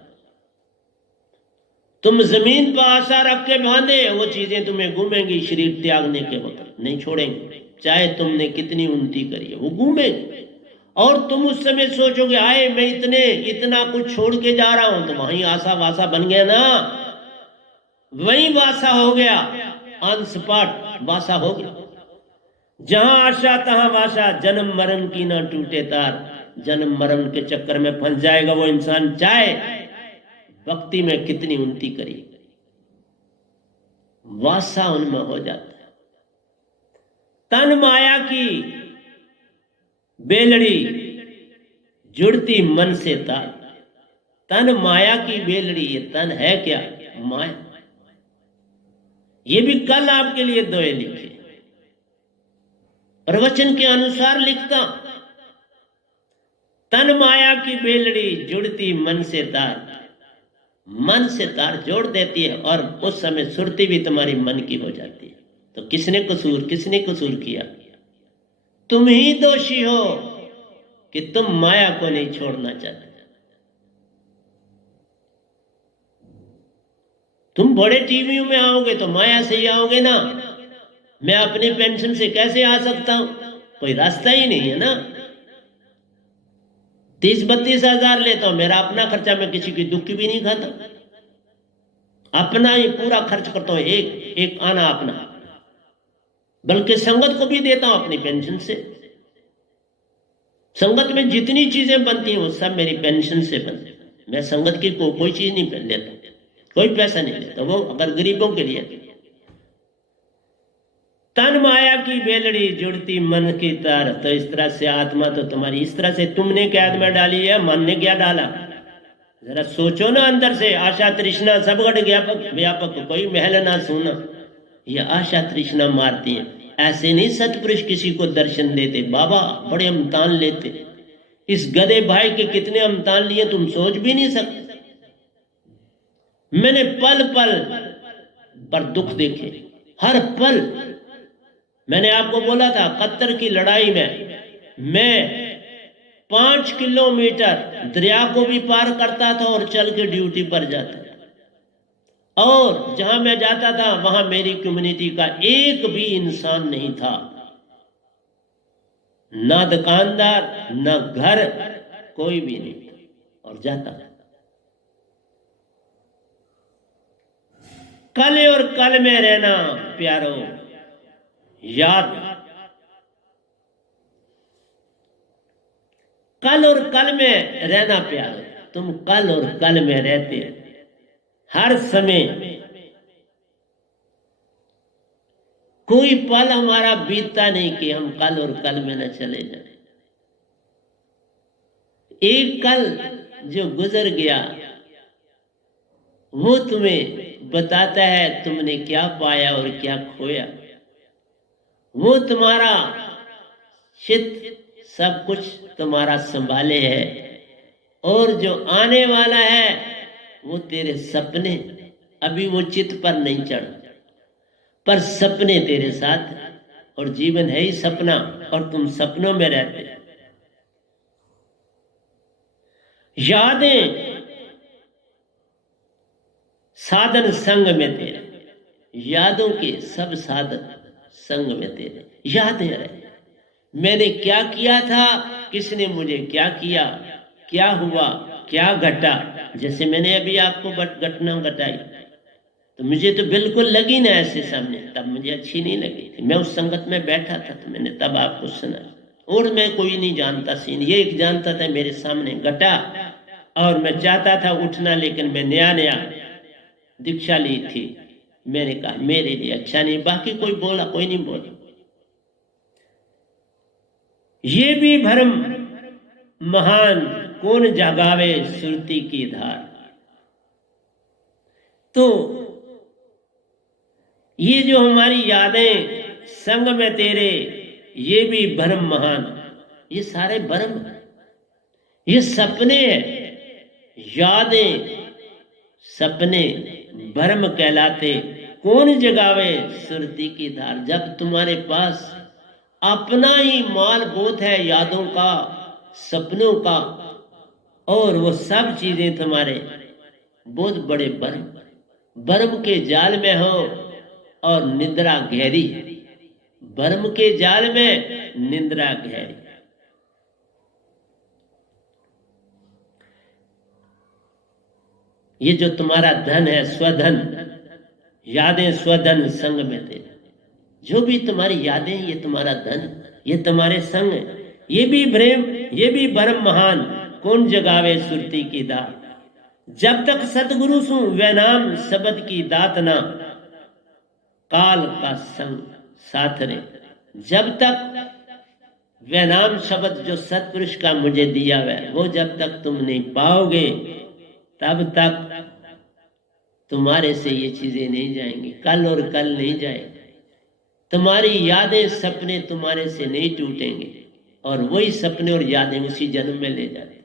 तुम जमीन पर आशा रख के बांधे, वो चीजें तुम्हें घूमेंगी शरीर त्यागने के वक्त, नहीं छोड़ेंगे। चाहे तुमने कितनी उन्नति करी है, वो घूमेंगे। और तुम उस समय सोचोगे, आए मैं इतना कुछ छोड़ के जा रहा हूं, तो वहीं आशा वासा बन गया ना, वहीं वासा हो गया, अंशपाठ वासा हो गया। जहां आशा तहां वासा, जन्म मरण की ना टूटे तार। जन्म मरण के चक्कर में फंस जाएगा वो इंसान, चाहे भक्ति में कितनी उन्नति करी, वासा उनमें हो जाता है। तन माया की बेलड़ी जुड़ती मन से तार। तन माया की बेलड़ी, ये तन है क्या? माया। ये भी कल आपके लिए दोए लिखे, प्रवचन के अनुसार लिखता। तन माया की बेलड़ी जुड़ती मन से तार। मन से तार जोड़ देती है और उस समय सुरती भी तुम्हारी मन की हो जाती है। तो किसने कसूर किया? तुम ही दोषी हो कि तुम माया को नहीं छोड़ना चाहते। तुम बड़े टीवियों में आओगे तो माया से ही आओगे ना। मैं अपनी पेंशन से कैसे आ सकता हूं? कोई रास्ता ही नहीं है ना। 30-32 हजार लेता हूं, मेरा अपना खर्चा, मैं किसी की दुख की भी नहीं खाता, अपना ही पूरा खर्च करता हूं, एक आना अपना। बल्कि संगत को भी देता हूं अपनी पेंशन से। संगत में जितनी चीजें बनती हैं वो सब मेरी पेंशन से बनती है। मैं संगत की कोई चीज नहीं लेता, कोई पैसा नहीं लेता, वो अगर गरीबों के लिए। तन माया की बेलड़ी जुड़ती मन की तार। तो इस तरह से आत्मा तो तुम्हारी, इस तरह से तुमने कैद में डाली है, मन ने क्या डाला? जरा सोचो ना अंदर से। आशा तृष्णा सबगढ़ व्यापक, कोई महल ना सोना। ये आशा तृष्णा मारती है। ऐसे नहीं सतपुरुष किसी को दर्शन देते, बाबा बड़े अमतान लेते। इस गधे भाई के कितने अमतान लिए तुम सोच भी नहीं सकते। मैंने पल पल पर दुख देखे, हर पल। मैंने आपको बोला था कत्तर की लड़ाई में मैं 5 किलोमीटर दरिया को भी पार करता था और चल के ड्यूटी पर जाता था। और जहां मैं जाता था वहां मेरी कम्युनिटी का एक भी इंसान नहीं था, ना दुकानदार ना घर, कोई भी नहीं था, और जाता था। कल और कल में रहना प्यारो, याद। कल और कल में रहना प्यारो। तुम कल और कल में रहते हो हर समय। कोई पल हमारा बीतता नहीं कि हम कल और कल में न चले जाए। एक कल जो गुजर गया वो तुम्हें बताता है तुमने क्या पाया और क्या खोया। वो तुम्हारा चित सब कुछ तुम्हारा संभाले है, और जो आने वाला है वो तेरे सपने, अभी वो चित पर नहीं चढ़, पर सपने तेरे साथ, और जीवन है ही सपना, और तुम सपनों में रहते। यादें साधन संग में तेरे, यादों के सब साधन संग में तेरे। यादें रहे मैंने क्या किया था, किसने मुझे क्या किया, क्या हुआ, क्या घटा। जैसे मैंने अभी आपको घटना घटाई, तो मुझे तो बिल्कुल लगी ना ऐसे सामने, तब मुझे अच्छी नहीं लगी थी। मैं उस संगत में बैठा था तो मैंने तब आपको सुना, और मैं कोई नहीं जानता सीन, ये एक जानता था मेरे सामने घटा, और मैं चाहता था उठना, लेकिन मैं नया नया दीक्षा ली थी। मैंने कहा मेरे लिए अच्छा नहीं, बाकी कोई बोला, कोई नहीं बोला। ये भी भरम महान कौन जगावे सुरती की धार। तो ये जो हमारी यादें संग में तेरे, ये भी भरम महान, ये सारे भरम, ये सपने हैं। यादें सपने भरम कहलाते, कौन जगावे सुरती की धार। जब तुम्हारे पास अपना ही माल बहुत है यादों का, सपनों का, और वो सब चीजें तुम्हारे बहुत बड़े भरम के जाल में हो, और निद्रा गहरी, भरम के जाल में निद्रा गहरी। ये जो तुम्हारा धन है, स्वधन, यादें स्वधन संग में तेरे, जो भी तुम्हारी यादें, ये तुम्हारा धन, ये तुम्हारे संग, ये भी प्रेम, ये भी भरम महान कौन जगावे सुरती की दात। जब तक सतगुरु सु वह नाम शब्द की दात ना, काल का संग साथ रे। जब तक वह नाम शब्द जो सतपुरुष का मुझे दिया हुआ है, वो जब तक तुम नहीं पाओगे, तब तक तुम्हारे से ये चीजें नहीं जाएंगी, कल और कल नहीं जाएंगे। तुम्हारी यादें सपने तुम्हारे से नहीं टूटेंगे, और वही सपने और यादें उसी जन्म में ले जाते।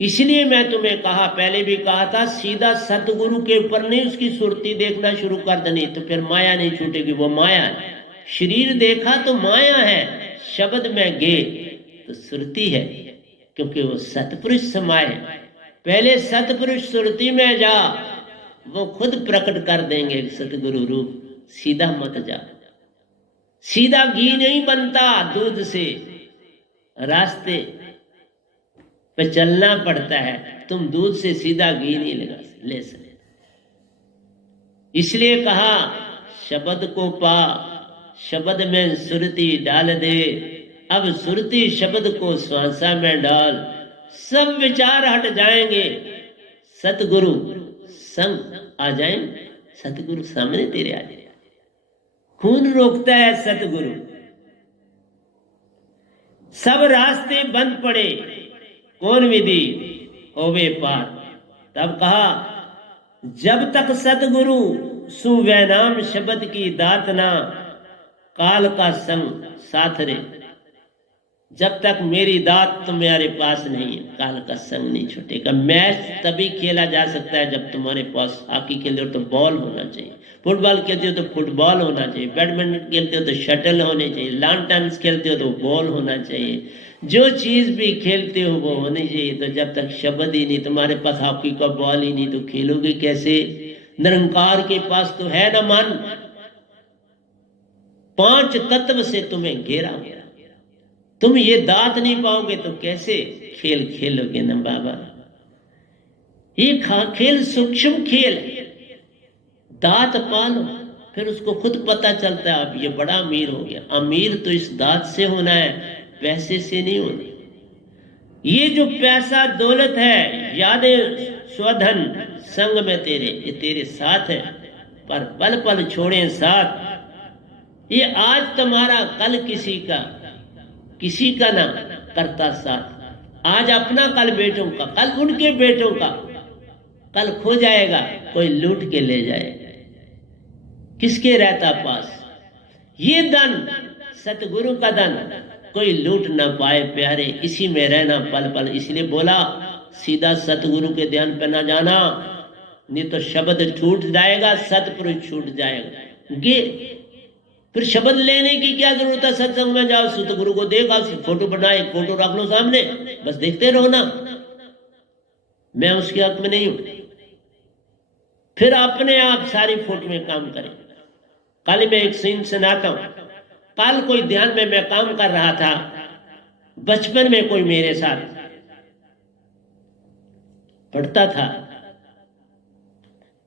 इसलिए मैं तुम्हें कहा, पहले भी कहा था, सीधा सतगुरु के ऊपर नहीं उसकी सुरती देखना शुरू कर देनी, तो फिर माया नहीं छूटेगी। वो माया है, शरीर देखा तो माया है, शब्द में गे तो सुरती है, क्योंकि वो सतपुरुष समाये। पहले सतपुरुष सुरती में जा, वो खुद प्रकट कर देंगे सतगुरु रूप। सीधा मत जा, सीधा घी नहीं बनता दूध से, रास्ते पे चलना पड़ता है। तुम दूध से सीधा घी नहीं ले सकते। इसलिए कहा शब्द को पा, शब्द में सुरती डाल दे। अब सुरती शब्द को श्वासा में डाल, सब विचार हट जाएंगे, सतगुरु संग आ जाएंगे। सतगुरु सामने तेरे आ जाए। खून रोकता है सतगुरु, सब रास्ते बंद पड़े, कौन विधि होवे पार। तब कहा जब तक सतगुरु सु वह नाम शब्द की दात ना, काल का संग साथ रे। जब तक मेरी दात तुम्हारे पास नहीं है, काल का संग नहीं छूटेगा। मैच तभी खेला जा सकता है जब तुम्हारे पास, हॉकी खेलते हो तो बॉल होना चाहिए, फुटबॉल खेलते हो तो फुटबॉल होना चाहिए, बैडमिंटन खेलते हो तो शटल होने चाहिए, लॉन टेनिस खेलते हो तो बॉल होना चाहिए। जो चीज भी खेलते हो वो होनी चाहिए। तो जब तक शब्द ही नहीं तुम्हारे पास, हॉकी का बॉल ही नहीं, तो खेलोगे कैसे? निरंकार के पास तो है ना मन, 5 तत्व से तुम्हें घेरा गया। तुम ये दात नहीं पाओगे तो कैसे खेल खेलोगे ना बाबा। ये खेल सूक्ष्म खेल, दात पालो, फिर उसको खुद पता चलता है अब ये बड़ा अमीर हो गया। अमीर तो इस दात से होना है, पैसे से नहीं होना। ये जो पैसा दौलत है, यादें स्वधन संग में तेरे, ये तेरे साथ है, पर पल पल छोड़े साथ। ये आज तुम्हारा कल किसी का ना करता साथ। आज अपना, कल बेटों का, कल उनके बेटों का, कल खो जाएगा, कोई लूट के ले जाए, किसके रहता पास। ये धन सतगुरु का धन कोई लूट ना पाए प्यारे, इसी में रहना पल पल। इसलिए बोला सीधा सतगुरु के ध्यान पे ना जाना, नहीं तो शब्द छूट जाएगा, सतपुरुष छूट जाएगा। गे फिर शब्द लेने की क्या जरूरत है, सत्संग में जाओ, सतगुरु को देखा, फोटो बनाए, फोटो रख लो सामने, बस देखते रहो ना, मैं उसके हक में नहीं हूं। फिर अपने आप सारी फोटो में काम करें। कल मैं एक सीन सुनाता हूं। कल कोई ध्यान में मैं काम कर रहा था, बचपन में कोई मेरे साथ पढ़ता था,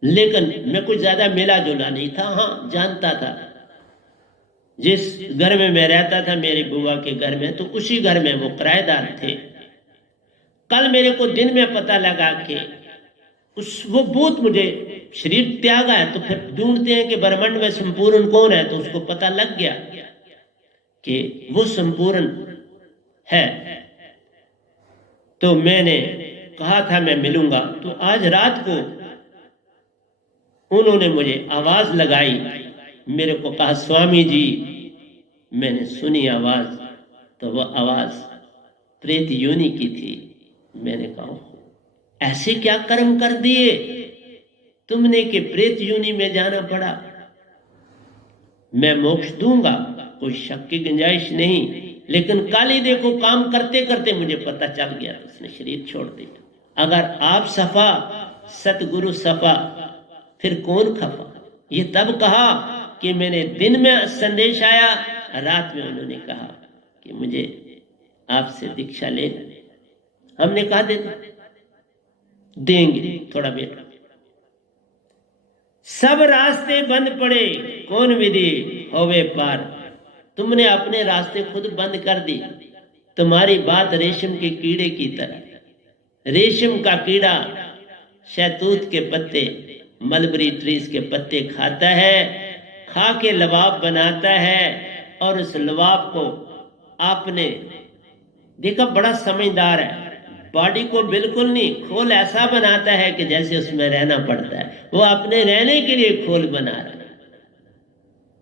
लेकिन मैं कुछ ज्यादा मिला जुला नहीं था। हाँ, जानता था जिस घर में मैं रहता था, मेरे बुआ के घर में, तो उसी घर में वो किराएदार थे। कल मेरे को दिन में पता लगा कि वो भूत मुझे शरीर त्यागा है, तो फिर ढूंढते हैं कि ब्रह्मांड में संपूर्ण कौन है, तो उसको पता लग गया कि वो संपूर्ण है। तो मैंने कहा था मैं मिलूंगा, तो आज रात को उन्होंने मुझे आवाज लगाई, मेरे को कहा स्वामी जी, मैंने सुनी आवाज, तो वह आवाज प्रेत योनि की थी। मैंने कहा ऐसे क्या कर्म कर दिए तुमने कि प्रेत योनि में जाना पड़ा। मैं मोक्ष दूंगा, कोई शक की गुंजाइश नहीं, लेकिन कल ही देखो काम करते करते मुझे पता चल गया, तो उसने शरीर छोड़ दिया। अगर आप सफा, सतगुरु सफा, फिर कौन खफा। ये तब कहा कि मैंने दिन में संदेश आया, रात में उन्होंने कहा कि मुझे आपसे दीक्षा ले। हमने कहा देंगे, थोड़ा वेट। सब रास्ते बंद पड़े, कौन विधि होवे पार। तुमने अपने रास्ते खुद बंद कर दी। तुम्हारी बात रेशम के कीड़े की तरह। रेशम का कीड़ा शहतूत के पत्ते, मलबरी ट्रीज के पत्ते खाता है, खा के लबाब बनाता है, और उस लबाब को आपने देखा, बड़ा समझदार है, बॉडी को बिल्कुल नहीं, खोल ऐसा बनाता है कि जैसे उसमें रहना पड़ता है। वो अपने रहने के लिए खोल बना रहा है,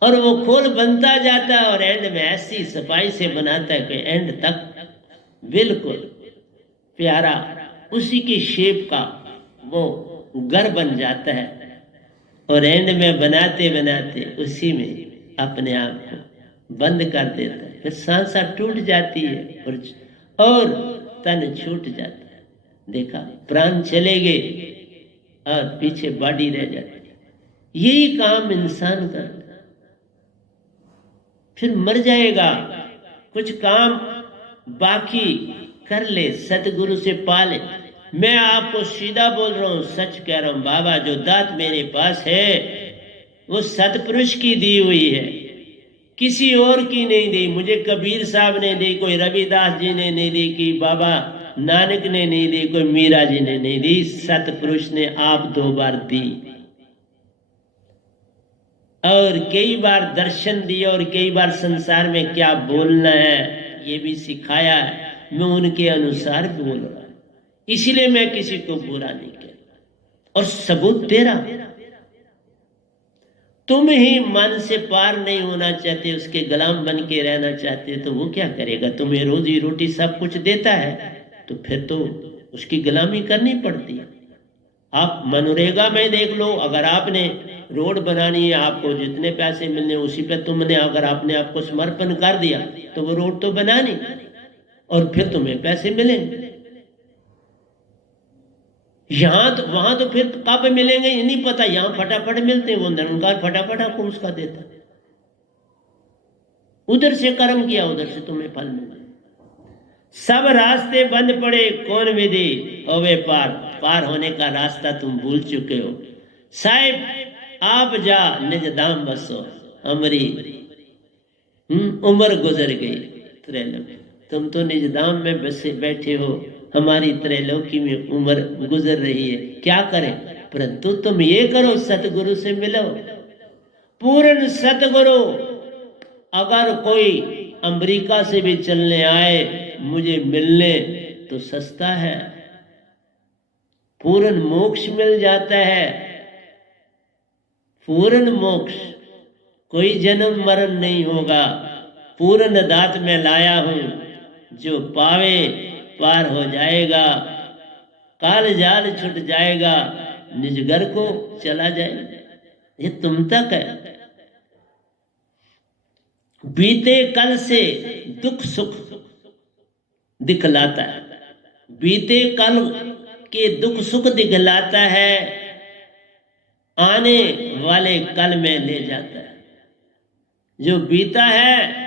और वो खोल बनता जाता है, और एंड में ऐसी सफाई से बनाता है कि एंड तक बिल्कुल प्यारा उसी की शेप का वो घर बन जाता है। और एंड में बनाते बनाते उसी में अपने आप को बंद कर देता है। फिर सांसा टूट जाती है और तन छूट जाता है। देखा, प्राण चले गए और पीछे बॉडी रह जाती है। यही काम इंसान करता, फिर मर जाएगा। कुछ काम बाकी कर ले, सतगुरु से पाले। मैं आपको सीधा बोल रहा हूं, सच कह रहा हूं बाबा, जो दात मेरे पास है वो सतपुरुष की दी हुई है, किसी और की नहीं दी। मुझे कबीर साहब ने दी, कोई रविदास जी ने नहीं दी, कि बाबा नानक ने नहीं दी, कोई मीरा जी ने नहीं दी। सतपुरुष ने आप 2 बार दी, और कई बार दर्शन दिए, और कई बार संसार में क्या बोलना है ये भी सिखाया है। मैं उनके अनुसार बोल रहा हूं, इसलिए मैं किसी को बुरा नहीं कहता। और सबूत दे रहा, तुम ही मन से पार नहीं होना चाहते, उसके गुलाम बन के रहना चाहते, तो वो क्या करेगा। तुम्हें रोजी रोटी सब कुछ देता है, तो फिर तो उसकी गुलामी करनी पड़ती है। आप मनरेगा में देख लो, अगर आपने रोड बनानी है, आपको जितने पैसे मिलने उसी पे तुमने अगर आपने आपको समर्पण कर दिया, तो वो रोड तो बनानी, और फिर तुम्हें पैसे मिलेंगे। यहां तो वहां तो फिर कब मिलेंगे ये नहीं पता, यहां फटाफट मिलते हैं। वो निरंकार फटाफट आपको उसका देता, उधर से कर्म किया उधर से तुम्हें फल मिले। सब रास्ते बंद पड़े, कौन विधि होवे पार। पार होने का रास्ता तुम भूल चुके हो। साहिब आप जा निज धाम बसो, हमारी उम्र गुजर गई त्रैलोक। तुम तो निज धाम में बसे बैठे हो, हमारी त्रैलोकी में उम्र गुजर रही है। क्या करें, परंतु तुम ये करो, सतगुरु से मिलो। पूर्ण सतगुरु अगर कोई अमेरिका से भी चलने आए मुझे मिलने, तो सस्ता है, पूर्ण मोक्ष मिल जाता है। पूर्ण मोक्ष, कोई जन्म मरण नहीं होगा। पूर्ण दात में लाया हूं, जो पावे पार हो जाएगा, काल जाल छूट जाएगा, निज घर को चला जाएगा। ये तुम तक है। बीते कल से दुख सुख दिखलाता है, बीते कल के दुख सुख दिखलाता है, आने वाले कल में ले जाता है। जो बीता है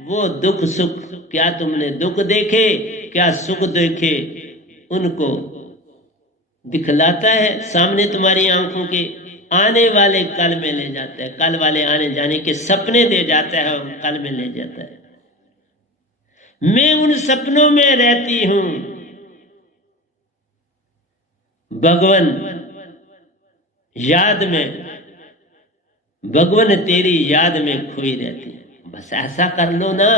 वो दुख सुख, क्या तुमने दुख देखे, क्या सुख देखे, उनको दिखलाता है सामने तुम्हारी आंखों के। आने वाले कल में ले जाता है, कल वाले आने जाने के सपने दे जाता है और कल में ले जाता है। मैं उन सपनों में रहती हूं, भगवान याद में, भगवान तेरी याद में खोई रहती है। बस ऐसा कर लो ना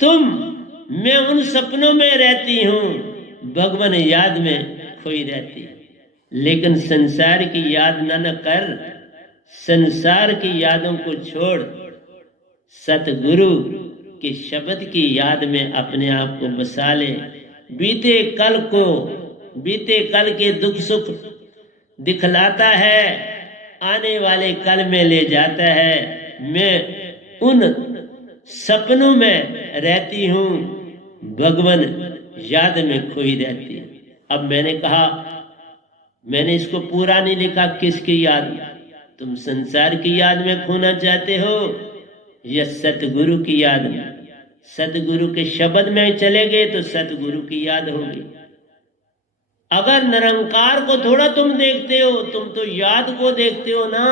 तुम। मैं उन सपनों में रहती हूं, भगवान याद में खोई रहती है। लेकिन संसार की याद न कर, संसार की यादों को छोड़, सतगुरु के शब्द की याद में अपने आप को बसा ले। बीते कल को, बीते कल के दुख सुख दिखलाता है, आने वाले कल में ले जाता है। मैं उन सपनों में रहती हूं, भगवान याद में खोई रहती है। अब मैंने कहा, मैंने इसको पूरा नहीं लिखा, किसकी याद? तुम संसार की याद में खोना चाहते हो या सतगुरु की याद में? सतगुरु के शब्द में चले गए तो सतगुरु की याद होगी। अगर निरंकार को थोड़ा तुम देखते हो, तुम तो याद को देखते हो ना।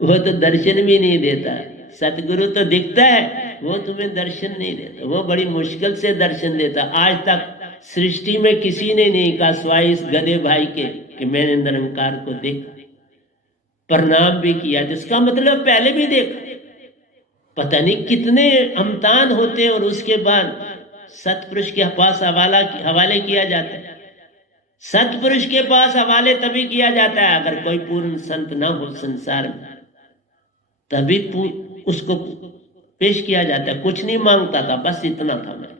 वो तो दर्शन भी नहीं देता। सतगुरु तो दिखता है, वो तुम्हें दर्शन नहीं देता। वो बड़ी मुश्किल से दर्शन देता। आज तक सृष्टि में किसी ने नहीं कहा स्वाई इस गधे भाई के कि मैंने निरंकार को देखा, प्रणाम भी किया। जिसका मतलब पहले भी देखा। पता नहीं कितने अमतान होते हैं और उसके बाद सतपुरुष के पास हवाले किया जाता है। सतपुरुष के पास हवाले तभी किया जाता है अगर कोई पूर्ण संत ना हो संसार में, तभी उसको पेश किया जाता है। कुछ नहीं मांगता था, बस इतना था, मैं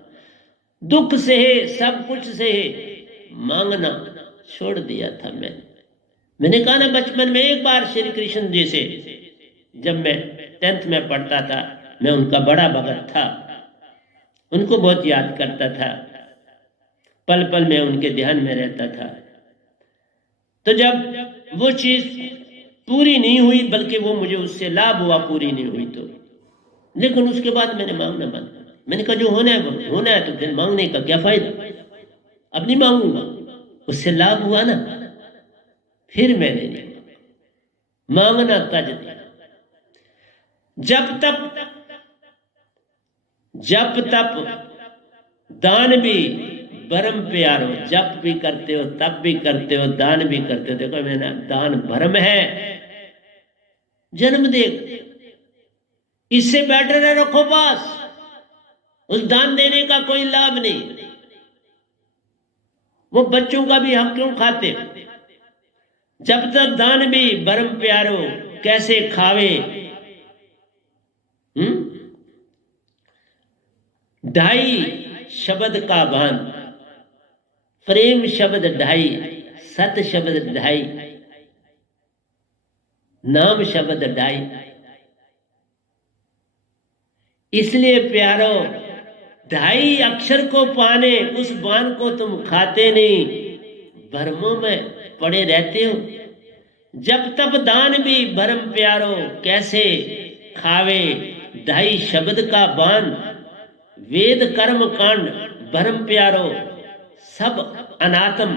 दुख से सब कुछ से मांगना छोड़ दिया था। मैंने कहा ना, बचपन में एक बार श्री कृष्ण जी से, जब मैं 10th में पढ़ता था, मैं उनका बड़ा भगत था, उनको बहुत याद करता था, पल पल में उनके ध्यान में रहता था। तो जब वो चीज पूरी नहीं हुई, बल्कि वो मुझे उससे लाभ हुआ, पूरी नहीं हुई तो, लेकिन उसके बाद मैंने मांगना बंद कर दिया। मैंने कहा जो होना है वो होना है, तो फिर मांगने का क्या फायदा? अब नहीं मांगूंगा, उससे लाभ हुआ ना, फिर मैंने नहीं मांगना तज दिया। जब तप दान भी भरम प्यारो, जप भी करते हो, तप भी करते हो, दान भी करते हो। देखो मैंने, दान भरम है, जन्म दे, इससे बेटर है रखो पास। उस दान देने का कोई लाभ नहीं। वो बच्चों का भी हक क्यों खाते? जब तक दान भी भरम प्यारो, कैसे खावे? ढाई शब्द का भान, प्रेम शब्द ढाई, सत शब्द ढाई, नाम शब्द ढाई। इसलिए प्यारो, ढाई अक्षर को पाने उस बाण को तुम खाते नहीं, भरमों में पड़े रहते हो। जब तब दान भी भरम प्यारो, कैसे खावे? ढाई शब्द का बाण, वेद कर्म कांड भरम प्यारो, सब अनात्म